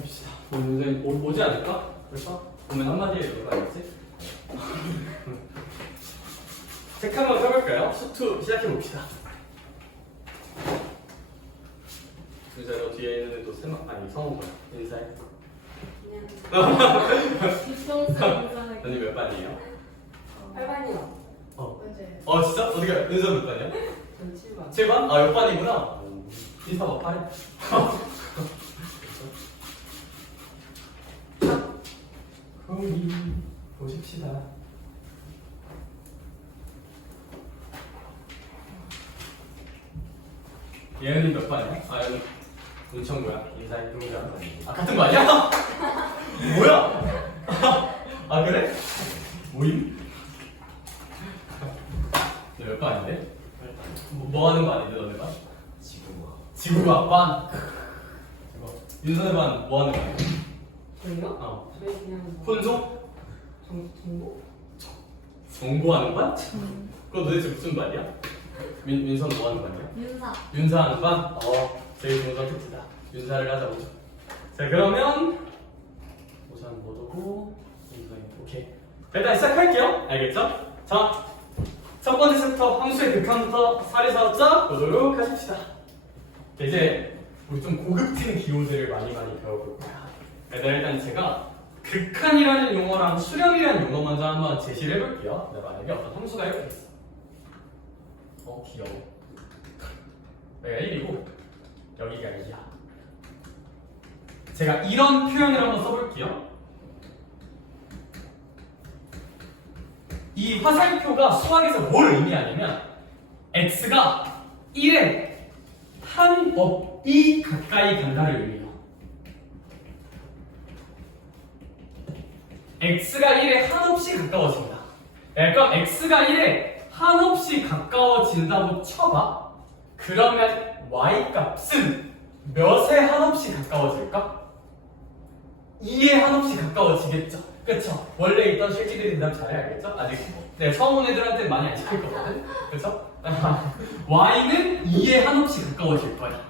봅시다. 오늘 오지 않을까? 벌써? 오면 한마디에 이거 아니지? 책 한번 써볼까요? 수투 시작해봅시다. 이제 너 뒤에 있는 애도 아니 성우가 인사해. 안녕하세요. 언니 몇 반이에요? 8반이요. 진짜? 어떻게 은서 몇 반이야? 전 7반. 7반? 아, 6반이구나. 인사 막 파래. 우리 보십시다. 얘는 몇 반이야? 아, 여기 문천구야. 인사해 동자. 아, 같은 거 아니야? 뭐야? 아, 그래? 모임? 너 몇 반인데? 뭐 하는 거 아닌데, 너네 반? 지구과학 반? 윤선의 반 뭐 하는 거 아니야? 저희요? 저희 그냥 혼종? 정보? 정보하는 반? 그거 도대체 무슨 반이야? 민선 뭐 하는 반이야? 윤사. 윤사하는 반? 제일 좋은 선택지다. 윤사를 하자, 보자. 자, 그러면 우선 모두고 윤선이 오케이. 일단 시작할게요. 알겠죠? 자, 첫 번째 챕터 함수의 극한부터 사리사업자 보도록 하십시다. 이제 우리 좀 고급진 기호들을 많이 배워볼 거야. 일단 제가 극한이라는 용어랑 수렴이라는 용어 먼저 한번 제시를 해볼게요. 만약에 어떤 함수가 이렇게 있어. 귀여워. 내가 1이고 여기가 2야. 제가 이런 표현을 한번 써볼게요. 이 화살표가 수학에서 뭘 의미하냐면 x가 1에 한 업이 가까이 간다를 의미해요. x가 1에 한없이 가까워진다. 그러니까 x가 1에 한없이 가까워진다고 쳐봐. 그러면 y 값은 몇에 한없이 가까워질까? 2에 한없이 가까워지겠죠. 그쵸? 원래 있던 실질의 대답 잘해야겠죠? 아직 처음 온 애들한테 많이 안 시킬 거거든? 그쵸? y는 2에 한없이 가까워질 거야.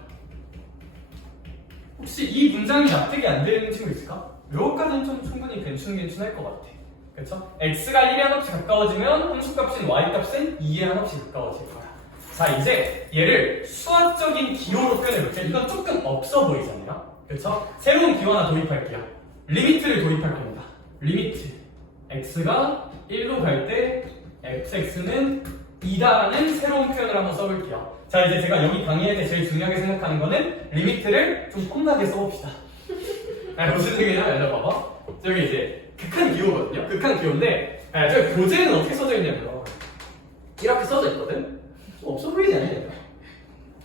혹시 이 문장이 납득이 안 되는 친구 있을까? 요거까지는 좀 충분히 괜찮을 것 같아. 그쵸? x가 1에 한없이 가까워지면 함수값인 y값은 2에 한없이 가까워질 거야. 자, 이제 얘를 수학적인 기호로 표현해볼게. 이건 조금 없어 보이잖아요? 그쵸? 새로운 기호 하나 도입할게요. 리미트를 도입할 겁니다. 리미트 x가 1로 갈 때 fx는 2다라는 새로운 표현을 한번 써볼게요. 자, 이제 제가 여기 강의할 때 제일 중요하게 생각하는 거는 리미트를 좀 험하게 써봅시다. 무슨 얘기냐? 봐봐. 저기 이제 극한 기호거든요. 극한 기호인데 저기 교재는 어떻게 써져 있냐면 이렇게 써져 있거든? 좀 없어 보이지 않아요?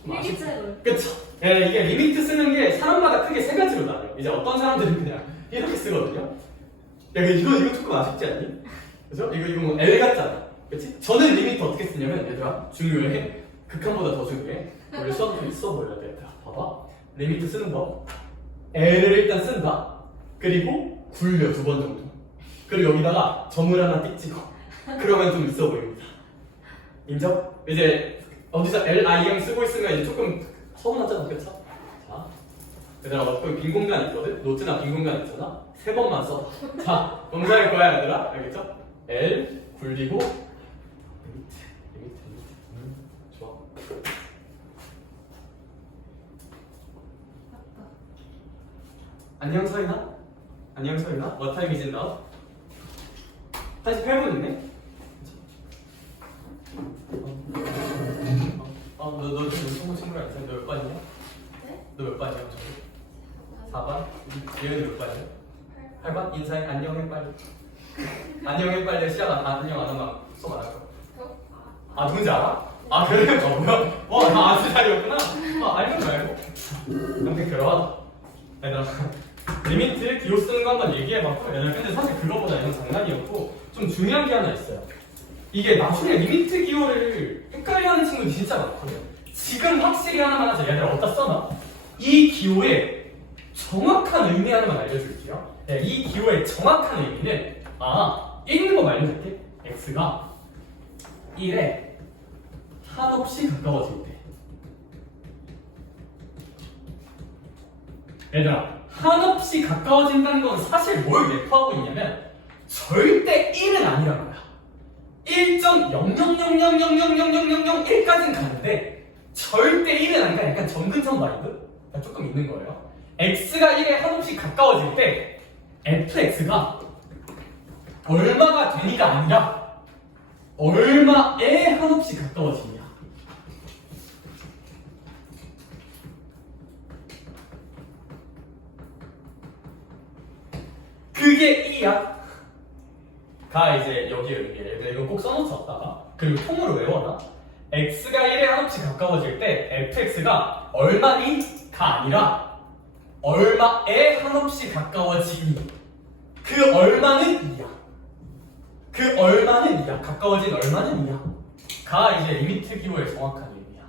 일기체로. 그쵸? 이게 리미트 쓰는 게 사람마다 크게 세 가지로 나눠요. 이제 어떤 사람들은 그냥 이렇게 쓰거든요. 이거 조금 아쉽지 않니? 그죠? 이거 뭐 L 같잖아. 그치? 저는 리미트 어떻게 쓰냐면 얘들아 중요해. 극한보다 더 중요해. 우리 수학도 써볼래 얘들아. 봐봐. 리미트 쓰는 법. L을 일단 쓴다. 그리고 굴려 2번 정도. 그리고 여기다가 점을 하나 띡 찍어. 그러면 좀 있어 보입니다. 인정? 이제 어디서 LIM 쓰고 있으면 이제 조금 서운하잖아. 그쵸? 자, 얘들아 거기 빈 공간 있거든? 노트나 빈 공간 있잖아? 3번만 써봐. 자, 동사일 거야 얘들아. 알겠죠? L 굴리고 리미트. 좋아. 안녕 서인아? 안녕 서인아? What time is it now? 48분 있네? 너 지금 성우 친구랑 있어? 너 몇 반이야? 네? 너 몇 반이야? 4반? 얘는 몇 반이야? 8반? 인사해. 안녕해 빨리. 안녕해 빨리. 시작 안녕 안 하면 수업 안 할 거야. 아 누군지 알아? 아 그래? 뭐야? 와 나 아는 사이였구나? 알면 말고. 아무튼 그럼 얘들아 리미트 기호 쓰는 거 한번 얘기해봤고 근데 사실 그거보다 이건 장난이었고 좀 중요한 게 하나 있어요. 이게 나중에 리미트 기호를 헷갈려하는 친구들이 진짜 많거든요. 지금 확실히 하나만 하자. 얘들아 어디다 써놔? 이 기호의 정확한 의미 하나만 알려줄게요. 이 기호의 정확한 의미는 읽는 거 알려줄게. x가 1에 한없이 가까워질 때 얘들아 한없이 가까워진다는 건 사실 뭘 내포하고 있냐면 절대 1은 아니란 거야. 1.0000000001까지는 가는데 절대 1은 아니라 약간 정근선 마인드가 조금 있는 거예요. x가 1에 한없이 가까워질 때 fx가 얼마가 되니가 아니라 얼마에 한없이 가까워지냐. 그게 1이야. 가 이제 여기에 의미해. 이거 꼭 써놓쳤다가 그리고 통으로 외워라. x가 1에 한없이 가까워질 때 fx가 얼마니가 아니라 얼마에 한없이 가까워지니. 그 얼마는 2야. 그 얼마는 2야. 가까워진 얼마는 2야. 가 이제 리미트 기호의 정확한 의미야.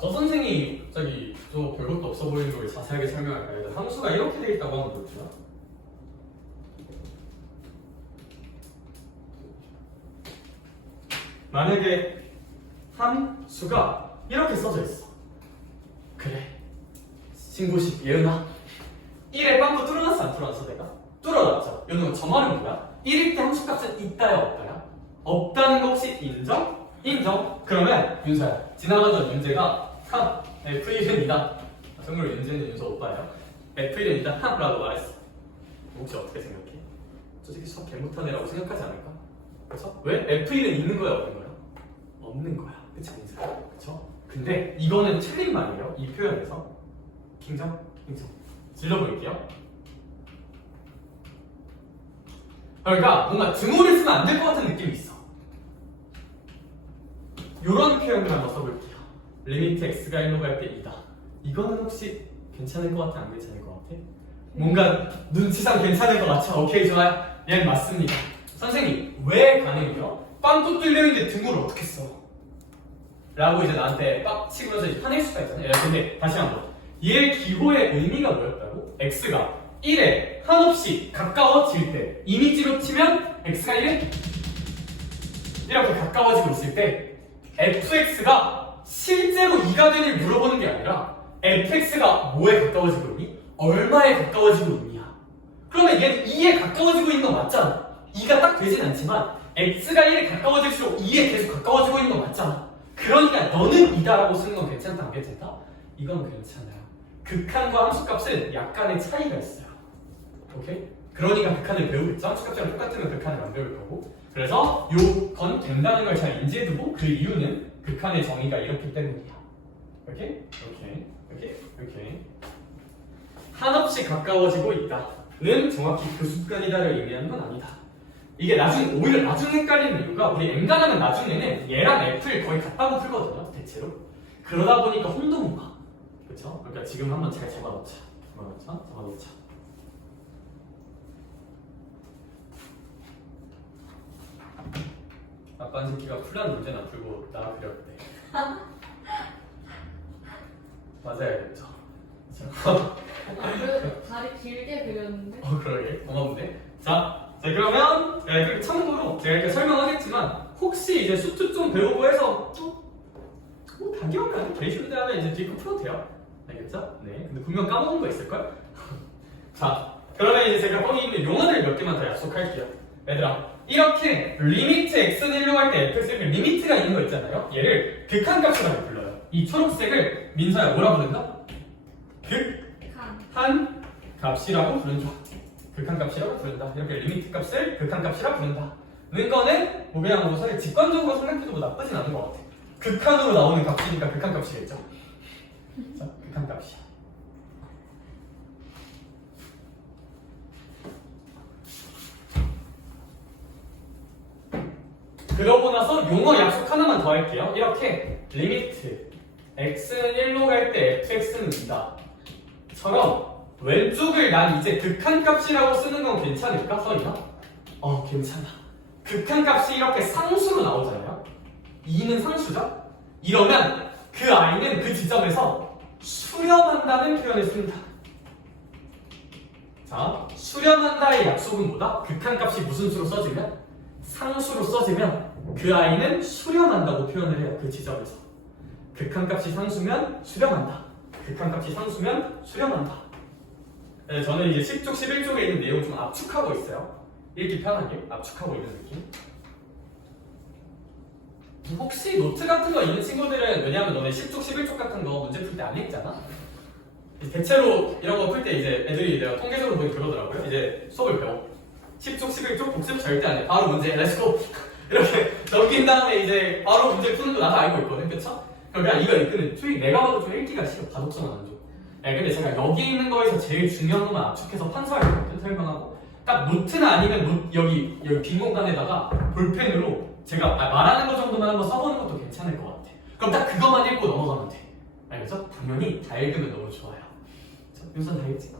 저 선생이 갑자기 저 별것도 없어 보이는 걸 자세하게 설명할까요? 함수가 이렇게 되어 있다고 하면 그렇죠. 만약에 함수가 이렇게 써져 있어. 그래. 신고식 예은아. 1에 빵꾸 뚫어놨어 안 뚫어놨어 내가? 뚫어놨죠. 이거는 저 말은 뭐야? 1일 때 함수값은 있다야 없다야? 없다는 거 혹시 인정? 인정? 그러면 윤서야 지나가던 윤재가 3 F1은 이다. 정말 윤재는 윤서 오빠예요. F1은 이다 3라고 말했어. 혹시 어떻게 생각해? 저 새끼 수학 개 못한 애라고 생각하지 않을까? 그쵸? 왜? F1은 있는 거야 없는 거야? 없는 거야. 그치 윤서야? 그쵸? 근데 이거는 틀린 말이에요. 이 표현에서 킹정? 킹정 질러볼게요. 그러니까 뭔가 등호를 쓰면 안 될 것 같은 느낌이 있어. 요런 표현을 한번 써볼게요. 리미트 x가 1로 갈 때 2다. 이거는 혹시 괜찮을 것 같아? 안 괜찮을 것 같아? 뭔가 눈치상 괜찮을 것 같죠? 오케이 좋아요. 얘는 맞습니다. 선생님 왜 가능해요? 빵꾸 뚫려있는데 등호를 어떻게 써? 라고 이제 나한테 빡 치면서 이제 화낼 수가 있잖아요. 근데 다시 한번 얘 기호의 의미가 뭐였다고? x가 1에 한없이 가까워질 때 이미지로 치면 x가 1에 이렇게 가까워지고 있을 때 fx가 실제로 2가 되는지 물어보는 게 아니라 fx가 뭐에 가까워지고 있니? 얼마에 가까워지고 있냐. 그러면 얘는 2에 가까워지고 있는 거 맞잖아. 2가 딱 되진 않지만 x가 1에 가까워질수록 2에 계속 가까워지고 있는 거 맞잖아. 그러니까 너는 2다라고 쓰는 건 괜찮다 안 괜찮다? 이건 괜찮아요. 극한과 함수값은 약간의 차이가 있어요. 오케이? 그러니까 극한을 배우겠죠? 함수값이랑 똑같으면 극한을 안 배울 거고. 그래서 요건 된다는 걸 잘 인지해두고 그 이유는 극한의 정의가 이렇기 때문이야. 오케이? 오케이. 오케이? 오케이. 한없이 가까워지고 있다는 정확히 그 습관이다를 의미하는 건 아니다. 이게 오히려 나중에 헷갈리는 이유가 우리 M가나면 나중에는 얘랑 F를 거의 같다고 풀거든요. 대체로. 그러다 보니까 혼동이 와. 그쵸? 그러니까 지금 한번 잘 적어놓자. 적어놓자. 아빠 새끼가 풀란 문제나 풀고 나 그렸대. 맞아야겠죠. 다리 길게 그렸는데? 그러게 고마운데. 자 그러면 참고로 제가 이렇게 설명하겠지만 혹시 이제 수트 좀 배우고 해서 다 기억나는 개쉬운데 하면 이제 뒤에 거 풀어도 돼요. 알겠죠? 네. 근데 분명 까먹은 거 있을걸? 자 그러면 이제 제가 거기 있는 용어들 몇 개만 더 약속할게요. 얘들아 이렇게 리미트 x는 1로 갈 때 fx에 리미트가 있는 거 있잖아요. 얘를 극한값이라고 불러요. 이 초록색을 민서야 뭐라 부른다? 극한 값이라고 부른다. 극한값이라고 부른다. 이렇게 리미트 값을 극한값이라고 부른다. 는 거는 뭐 그냥 뭐 사실 직관적으로 생각해도 뭐 나쁘진 않은 것 같아. 극한으로 나오는 값이니까 극한값이겠죠. 자, 극한값이야. 그러고 나서 용어 약속 하나만 더 할게요. 이렇게 리미트 x는 1로 갈 때 fx는 2다 처럼 왼쪽을 난 이제 극한값이라고 쓰는 건 괜찮을까? 서이나? 괜찮아. 극한값이 이렇게 상수로 나오잖아요. 2는 상수죠? 이러면 그 i는 그 지점에서 수렴한다는 표현을 쓴다. 자, 수렴한다의 약속은 뭐다? 극한값이 무슨 수로 써지면? 상수로 써지면 그 i는 수렴한다고 표현을 해요. 그 지점에서. 극한값이 상수면 수렴한다. 극한값이 상수면 수렴한다. 네, 저는 이제 10쪽, 11쪽에 있는 내용 좀 압축하고 있어요. 읽기 편하게 압축하고 있는 느낌. 혹시 노트 같은 거 있는 친구들은, 왜냐하면 너네 10쪽, 11쪽 같은 거 문제 풀 때 안 읽잖아? 대체로 이런 거 풀 때 이제 애들이 내가 통계적으로 보니 그러더라고요. 이제 수업을 배워. 10쪽, 11쪽 복습 절대 안 해. 바로 문제, 렛츠고! 이렇게 넘긴 다음에 이제 바로 문제 푸는 거 나도 알고 있거든, 그쵸? 그러니까 이거 읽는, 솔직히 내가 봐도 좀 읽기가 싫어. 다독성은 안 줘. 근데 제가 여기 있는 거에서 제일 중요한 것만 압축해서 판서하거든, 설명하고. 딱 노트나 아니면 여기 빈 공간에다가 볼펜으로 제가 말하는 거 정도만 한번 써보는 것도 괜찮을 것 같아. 그럼 딱 그것만 읽고 넘어가면 돼. 알겠죠? 당연히 다 읽으면 너무 좋아요. 윤선 다 읽지?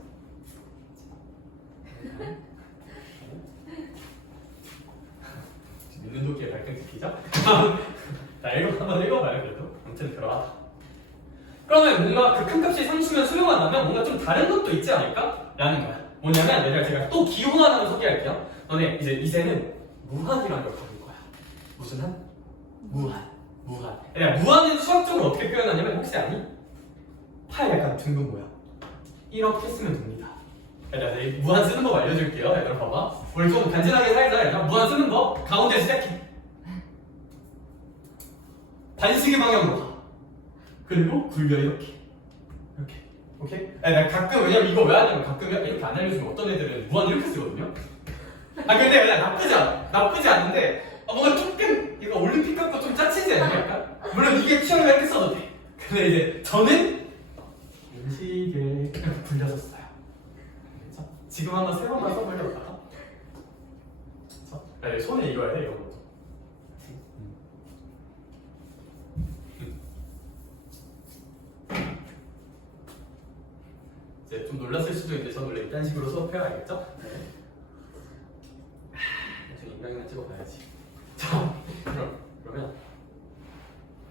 믿는 도끼의 발등 듣기죠? 자, 한번 읽어봐요, 그래도. 아무튼 그러하다. 그러면 뭔가 극한값이 상수면 수렴한다면 뭔가 좀 다른 것도 있지 않을까? 라는 거야. 뭐냐면 제가 또 기호 하나를 소개할게요. 너네 이제는 무한이라는 걸 가질 거야. 무슨 한? 무한. 무한은 수학적으로 어떻게 표현하냐면 혹시 아니? 팔 약간 둥근 모양. 이렇게 쓰면 됩니다. 이 무한 쓰는 법 알려줄게요. 얘들아 봐봐. 우리 좀 간지나게 살자. 얘들아 무한 쓰는 법 가운데 시작해. 반시계 방향으로 가. 그리고 굴려 이렇게. 오케이? 나 가끔, 왜냐면 이거 왜 하냐면 가끔 이렇게 안 알려주면 어떤 애들은 무한 이렇게 쓰거든요? 근데 나쁘지 않은데 뭔가 조금 이거 올림픽 같고 좀 짜치지 않냐? 약간? 물론 이게 취향이 이렇게 써도 돼. 근데 이제 저는 음식을 이렇게 굴려서 써요. 그렇죠? 지금 한번 세 번만 써보려다가 손에 이거 해야 돼, 이거. 이제 좀 놀랐을 수도 있는데 저는 원래 이딴 식으로 수업해야겠죠? 네. 좀 인강이나 찍어봐야지. 자, 그러면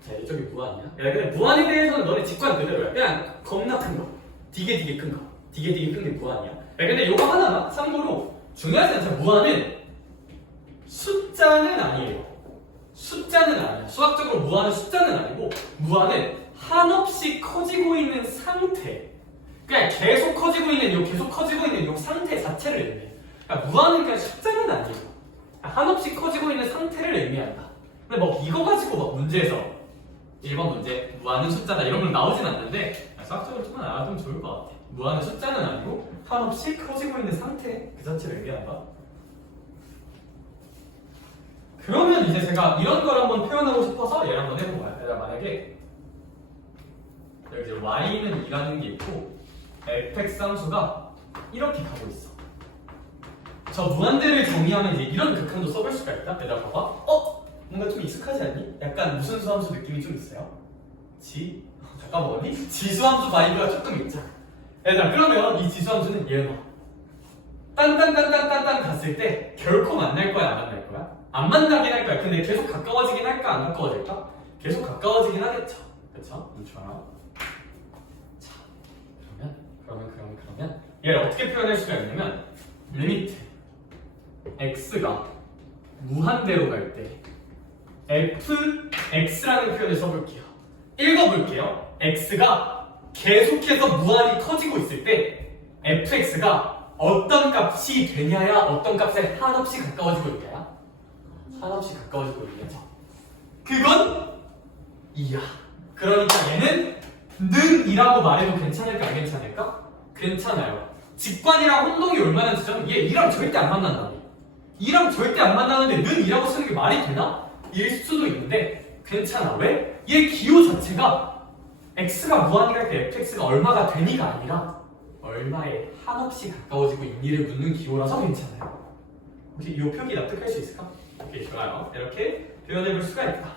자, 이쪽이 무한이야? 근데 무한에 대해서는 너네 직관 그대로야. 그냥 겁나 큰 거, 되게 큰 거, 되게 큰 게 무한이야. 근데 이거 하나만 참고로 중요하지 않죠? 무한은 숫자는 아니에요. 숫자는 아니야. 수학적으로 무한은 숫자는 아니고 무한은 한없이 커지고 있는 상태. 그냥 계속 커지고 있는 요 상태 자체를 의미해. 그러니까 무한은 그냥 숫자는 아니에요. 한없이 커지고 있는 상태를 의미한다. 근데 뭐 이거 가지고 막 문제에서 1번 문제 무한은 숫자다 이런 건 나오진 않는데 수학적으로 조금 알아두면 좋을 것 같아. 무한은 숫자는 아니고 한없이 커지고 있는 상태 그 자체를 의미한다. 그러면 이제 제가 이런 걸 한번 표현하고 싶어서 얘를 한번 해본 거야. 내가 만약에 여기 이제 y는 2라는 게 있고 fx 함수가 이렇게 가고 있어. 저 무한대를 정의하면 이제 이런 극한도 써볼 수가 있다. 얘들아 봐봐. 뭔가 좀 익숙하지 않니? 약간 무슨 수함수 느낌이 좀 있어요. 잠깐만 언니? 지수함수 바이브가 조금 있죠. 얘들아 그러면 이 지수함수는 얘는 딴딴딴딴딴딴 갔을 때 결코 만날 거야 안 만날 거야? 안 만나긴 할 거야. 근데 계속 가까워지긴 할까 안 가까워질까? 계속 가까워지긴 하겠죠. 그쵸? 좋아요. 자 그러면 얘를 어떻게 표현할 수가 있냐면 리미트 x가 무한대로 갈 때 fx라는 표현을 써볼게요. 읽어볼게요. x가 계속해서 무한이 커지고 있을 때 fx가 어떤 값이 되냐야 어떤 값에 한없이 가까워지고 있냐야 한없이 가까워지고 있냐죠. 그건 2야. 그러니까 얘는 능이라고 말해도 괜찮을까 안 괜찮을까? 괜찮아요. 직관이랑 혼동이 얼마나 지점? 얘 2랑 절대 안 만난다고. 2랑 절대 안 만나는데 는 2라고 쓰는 게 말이 되나? 일 수도 있는데 괜찮아. 왜? 얘 기호 자체가 x가 무한이 갈 때 fx가 얼마가 되니가 아니라 얼마에 한없이 가까워지고 있니를 묻는 기호라서 괜찮아요. 혹시 이 표기 납득할 수 있을까? 오케이, 좋아요. 이렇게 표현해볼 수가 있다.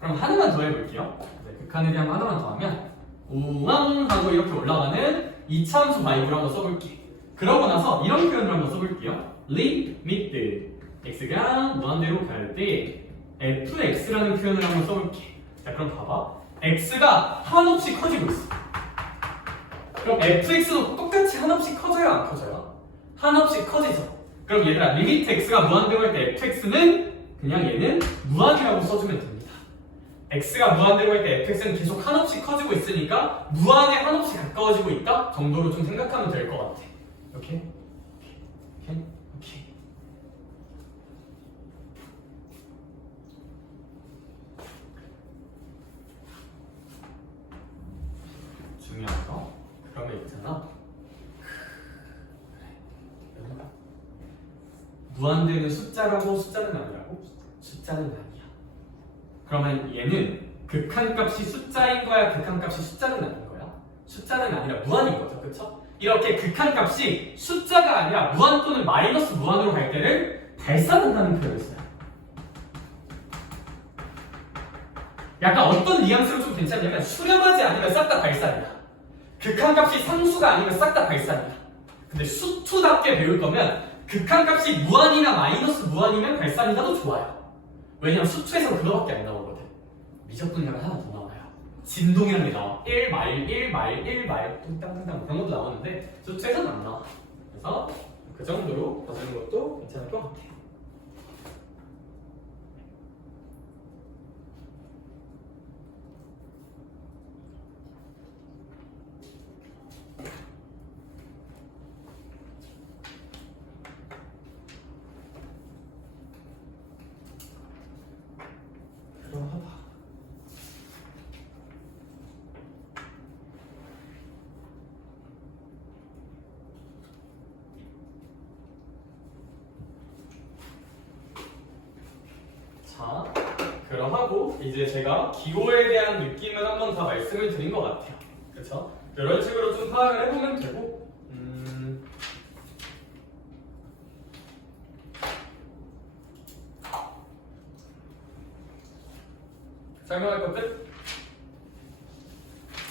그럼 하나만 더 해볼게요. 극한에 대한 거 하나만 더 하면 우왕 하고 이렇게 올라가는 이차함수 바이브를 한번 써볼게. 그러고 나서 이런 표현을 한번 써볼게요. 리미트 x가 무한대로 갈 때 fx라는 표현을 한번 써볼게. 자, 그럼 봐봐. x가 한없이 커지고 있어. 그럼 fx도 똑같이 한없이 커져요 안 커져요? 한없이 커지죠. 그럼 얘들아 리미트 x가 무한대로 할 때 fx는 그냥 얘는 무한이라고 써주면 됩니다. x가 무한대로 할 때 fx는 계속 한없이 커지고 있으니까 무한에 한없이 가까워지고 있다 정도로 좀 생각하면 될 것 같아. 오케이? 오케이? 오케이. 중요한 거 그러면 있잖아. 무한대는 숫자라고 숫자는 아니라고? 숫자는 아니야. 그러면 얘는 극한값이 숫자인 거야? 극한값이 숫자는 아닌 거야? 숫자는 아니라 무한인 거죠. 그쵸? 이렇게 극한값이 숫자가 아니라 무한 또는 마이너스 무한으로 갈 때를 발산한다는 표현을 써요. 약간 어떤 뉘앙스로 좀 괜찮냐면 수렴하지 않으면 싹 다 발산이야. 극한값이 상수가 아니면 싹 다 발산이야. 근데 수투답게 배울 거면 극한값이 무한이나 마이너스 무한이면 발산이라도 좋아요. 왜냐면 수투에서 그거밖에 안 나오거든. 미적분량은 하나 더 나와요. 진동이라는 게 나와. 1 마일, 1 마일, 1 마일, 뚱땅땅땅 그런 것도 나오는데 수투에서는 안 나와. 그래서 그 정도로 봐주는 것도 괜찮을 것 같아요. 그러하다. 자, 그러하고 이제 제가 기호에 대한 느낌을 한번 다 말씀을 드린 것 같아요. 그렇죠? 이런 식으로 좀 파악을 해보면 되고, 설명할 것 끝?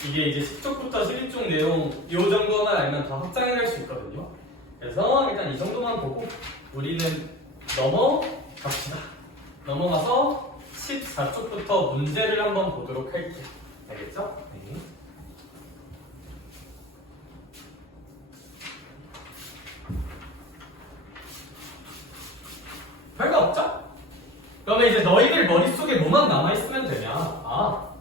이게 이제 10쪽부터 12쪽 내용 이 정도만 알면 다 확장해낼 수 있거든요. 그래서 일단 이 정도만 보고 우리는 넘어갑시다. 넘어가서 14쪽부터 문제를 한번 보도록 할게요. 알겠죠? 네. 별거 없죠? 그러면 이제 너희들 머릿속에 뭐만 남아있으면 되냐?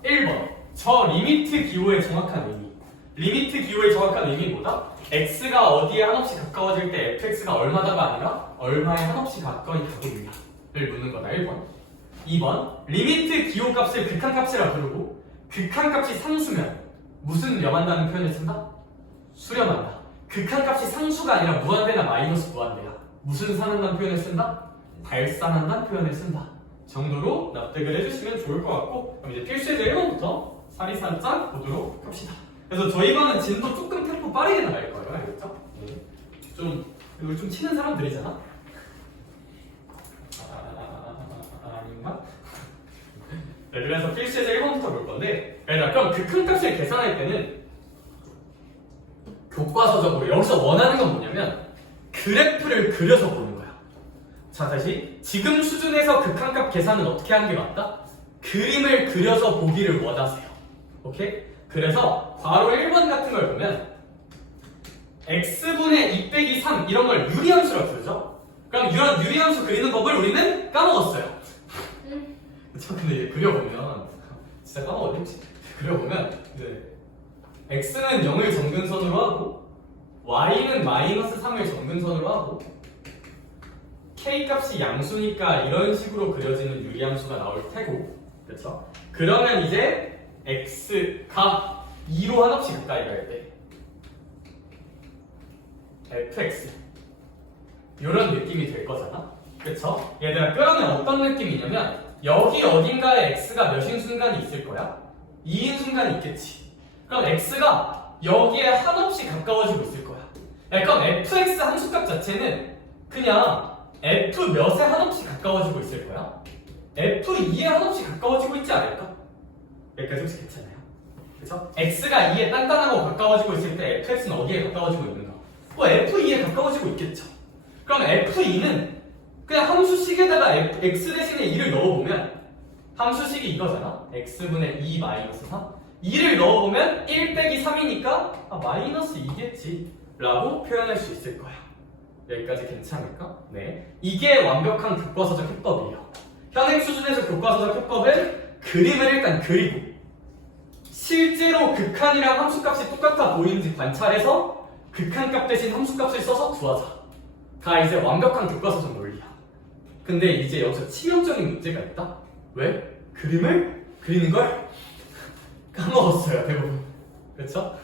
1번. 저 리미트 기호의 정확한 의미. 리미트 기호의 정확한 의미 뭐다? x가 어디에 한없이 가까워질 때 fx가 얼마다가 아니라 얼마에 한없이 가까이 가고 있냐를 묻는 거다. 1번. 2번. 리미트 기호 값을 극한값이라 부르고 극한값이 상수면 무슨 염한다는 표현을 쓴다? 수렴한다. 극한값이 상수가 아니라 무한대나 마이너스 무한대야. 무슨 산한다는 표현을 쓴다? 발산한다는 표현을 쓴다. 정도로 납득을 해주시면 좋을 것 같고, 그럼 이제 필수에서 1번부터 사리살짝 보도록 합시다. 그래서 저희 반은 진도 조금 템포 빠르게 나갈 거예요. 알겠죠? 네. 우리 좀 치는 사람들이잖아? 아닌가? 네, 그래서 필수에서 1번부터 볼 건데, 그럼 극한값을 계산할 때는 교과서적으로 여기서 원하는 건 뭐냐면 그래프를 그려서 보는 거야. 자, 다시 지금 수준에서 극한값 계산은 어떻게 하는 게 맞다? 그림을 그려서 보기를 원하세요. 오케이? 그래서 괄호 1번 같은 걸 보면 x분의 2 빼기 3 이런 걸 유리함수라고 부르죠? 그럼 이런 유리함수 그리는 법을 우리는 까먹었어요. 그쵸? 근데 이제 그려보면 진짜 까먹었지? 그려보면 x는 0을 정근선으로 하고 y는 마이너스 3을 정근선으로 하고 k값이 양수니까 이런 식으로 그려지는 유리함수가 나올 테고, 그렇죠? 그러면 이제 x가 2로 한없이 가까이 갈 때 fx 이런 느낌이 될 거잖아, 그렇죠? 얘들아, 끌어내 어떤 느낌이냐면 여기 어딘가에 x가 몇인 순간이 있을 거야? 2인 순간이 있겠지. 그럼 x가 여기에 한없이 가까워지고 있을 거야. 그럼 fx 함수값 자체는 그냥 f 몇에 한없이 가까워지고 있을 거야? f2에 한없이 가까워지고 있지 않을까? 여기까지 혹시 괜찮아요? 그쵸? x가 2에 단단하고 가까워지고 있을 때 fx는 어디에 가까워지고 있는가? f2에 가까워지고 있겠죠. 그럼 f2는 그냥 함수식에다가 x 대신에 2를 넣어보면 함수식이 이거잖아? x분의 2 마이너스 3 2를 넣어보면 1 빼기 3이니까 마이너스 2겠지 라고 표현할 수 있을 거야. 여기까지 괜찮을까? 네. 이게 완벽한 교과서적 해법이에요. 현행 수준에서 교과서적 해법은 그림을 일단 그리고 실제로 극한이랑 함수값이 똑같아 보이는지 관찰해서 극한값 대신 함수값을 써서 구하자. 가 이제 완벽한 교과서적 논리야. 근데 이제 여기서 치명적인 문제가 있다. 왜? 그림을 그리는 걸 까먹었어요, 대부분. 그렇죠?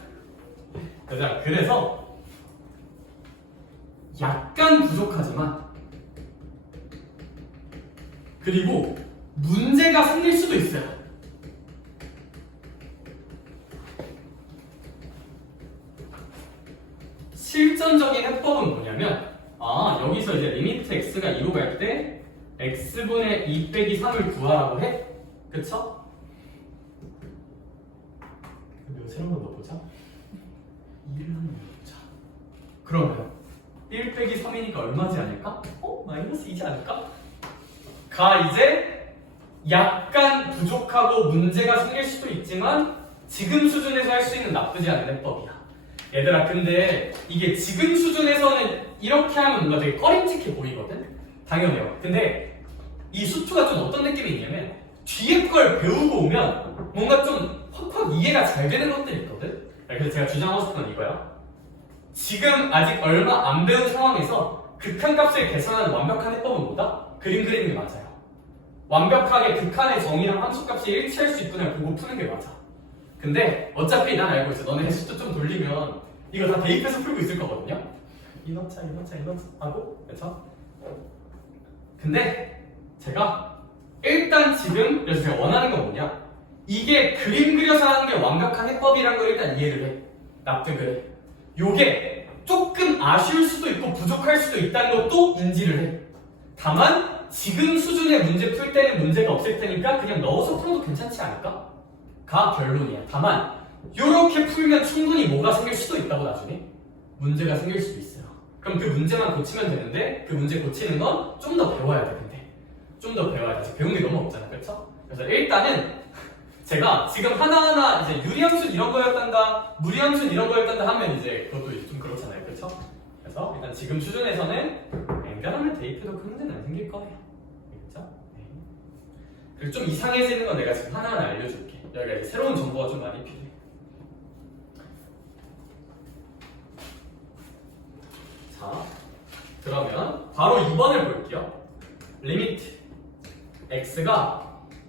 그래서 약간 부족하지만 그리고 문제가 생길 수도 있어요. 실전적인 해법은 뭐냐면 여기서 이제 리미트 x가 2로 갈 때 x분의 2 빼기 3을 구하라고 해? 그쵸? 몇을 한번 넣어보자. 2를 한번 넣어보자. 그러면 1 빼기 3이니까 얼마지 않을까? 마이너스 2지 않을까? 가 이제 약간 부족하고 문제가 생길 수도 있지만 지금 수준에서 할 수 있는 나쁘지 않은 해법이야. 얘들아, 근데 이게 지금 수준에서는 이렇게 하면 뭔가 되게 꺼림칙해 보이거든? 당연해요. 근데 이 수투가 좀 어떤 느낌이 있냐면 뒤에 걸 배우고 오면 뭔가 좀 확확 이해가 잘 되는 것들이 있거든? 그래서 제가 주장하고 싶은 건 이거야. 지금 아직 얼마 안 배운 상황에서 극한값을 계산하는 완벽한 해법은 뭐다? 그림 그리는 게 맞아요. 완벽하게 극한의 정의랑 함수값이 일치할 수 있구나 보고 푸는 게 맞아. 근데 어차피 난 알고 있어. 너네 수도 좀 돌리면 이거 다 대입해서 풀고 있을 거거든요. 이너차 하고, 그렇죠? 근데 제가 일단 지금 그래서 제가 원하는 건 뭐냐? 이게 그림 그려서 하는 게 완벽한 해법이라는 걸 일단 이해를 해. 납득을 해. 요게 조금 아쉬울 수도 있고 부족할 수도 있다는 것도 인지를 해. 다만 지금 수준의 문제 풀 때는 문제가 없을 테니까 그냥 넣어서 풀어도 괜찮지 않을까? 가 결론이야. 다만 요렇게 풀면 충분히 뭐가 생길 수도 있다고. 나중에 문제가 생길 수도 있어요. 그럼 그 문제만 고치면 되는데 그 문제 고치는 건 좀 더 배워야 돼. 근데 좀 더 배워야 돼. 배운 게 너무 없잖아. 그렇죠? 그래서 일단은 제가 지금 하나하나 이제 유리함수 이런 거였단다, 무리함수 이런 거였단다 하면 이제 그것도 이제 좀 그렇잖아요. 그렇죠? 그래서 일단 지금 수준에서는 앵간하면 대입해도 큰 문제는 안 생길 거예요. 그렇죠? 네. 그리고 좀 이상해지는 건 내가 지금 하나하나 알려줄게. 여기가 이제 새로운 정보가 좀 많이 필요해. 자, 그러면 바로 2번을 볼게요. 리미트 x가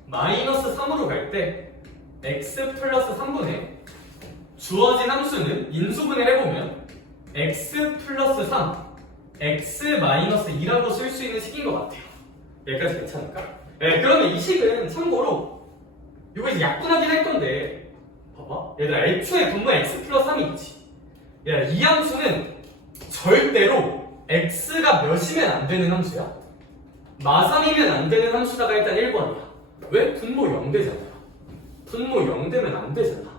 마이너스 3으로 갈 때 x 플러스 3분의 주어진 함수는 인수분해를 해보면 x 플러스 3 x 마이너스 2라고 쓸 수 있는 식인 것 같아요. 여기까지 괜찮을까? 네, 그러면 이 식은 참고로 이거 이제 약분하긴 할 건데 봐봐. 얘들아, 애초에 분모에 x 플러스 3이 있지. 얘들아, 이 함수는 절대로 x가 몇이면 안 되는 함수야. 마3이면 안 되는 함수다가 일단 1번이야. 왜? 분모 0되잖아요. 분모 0되면 안 되잖아.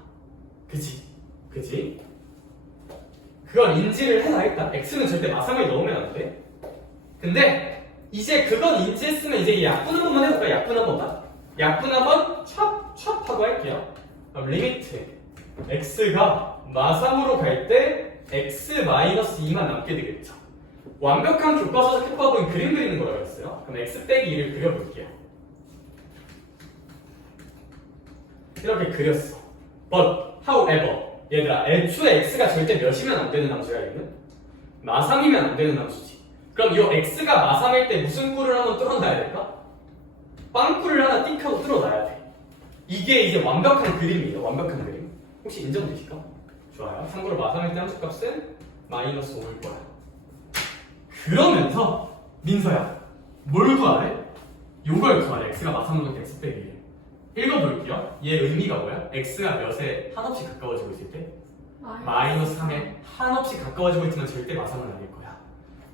그치? 그치? 그걸 인지를 해라. 일단 x는 절대 마3을 넣으면 안 돼. 근데 이제 그건 인지했으면 이제 약분 한 번만 해볼까? 약분 한 번만. 약분 한 번 촥 하고 할게요. 그럼 리미트 x가 마3으로 갈 때 x 마이너스 2만 남게 되겠죠. 완벽한 교과서적 해법은 그림 그리는 거라고 했어요. 그럼 x 빼기 2를 그려볼게요. 이렇게 그렸어. But however, 얘들아, 애초에 x가 절대 몇이면 안 되는 함수야. 얘는 마3이면 안 되는 함수지. 그럼 이 x가 마3일 때 무슨 꿀을 한번 뚫어놔야 될까? 빵꿀을 하나 띡 하고 뚫어놔야 돼. 이게 이제 완벽한 그림이에요. 완벽한 그림. 혹시 인정되실까? 좋아요. 참고로 마3일 때 함수값은 마이너스 5일 거야. 그러면서 민서야, 뭘 구하래? 요걸 구하래. x가 마3으로 갈 때 x 빼기 1. 읽어볼게요. 얘 의미가 뭐야? x가 몇에 한없이 가까워지고 있을 때? 마이너스 3에 한없이 가까워지고 있지만 절대 마3은 아닐 거야.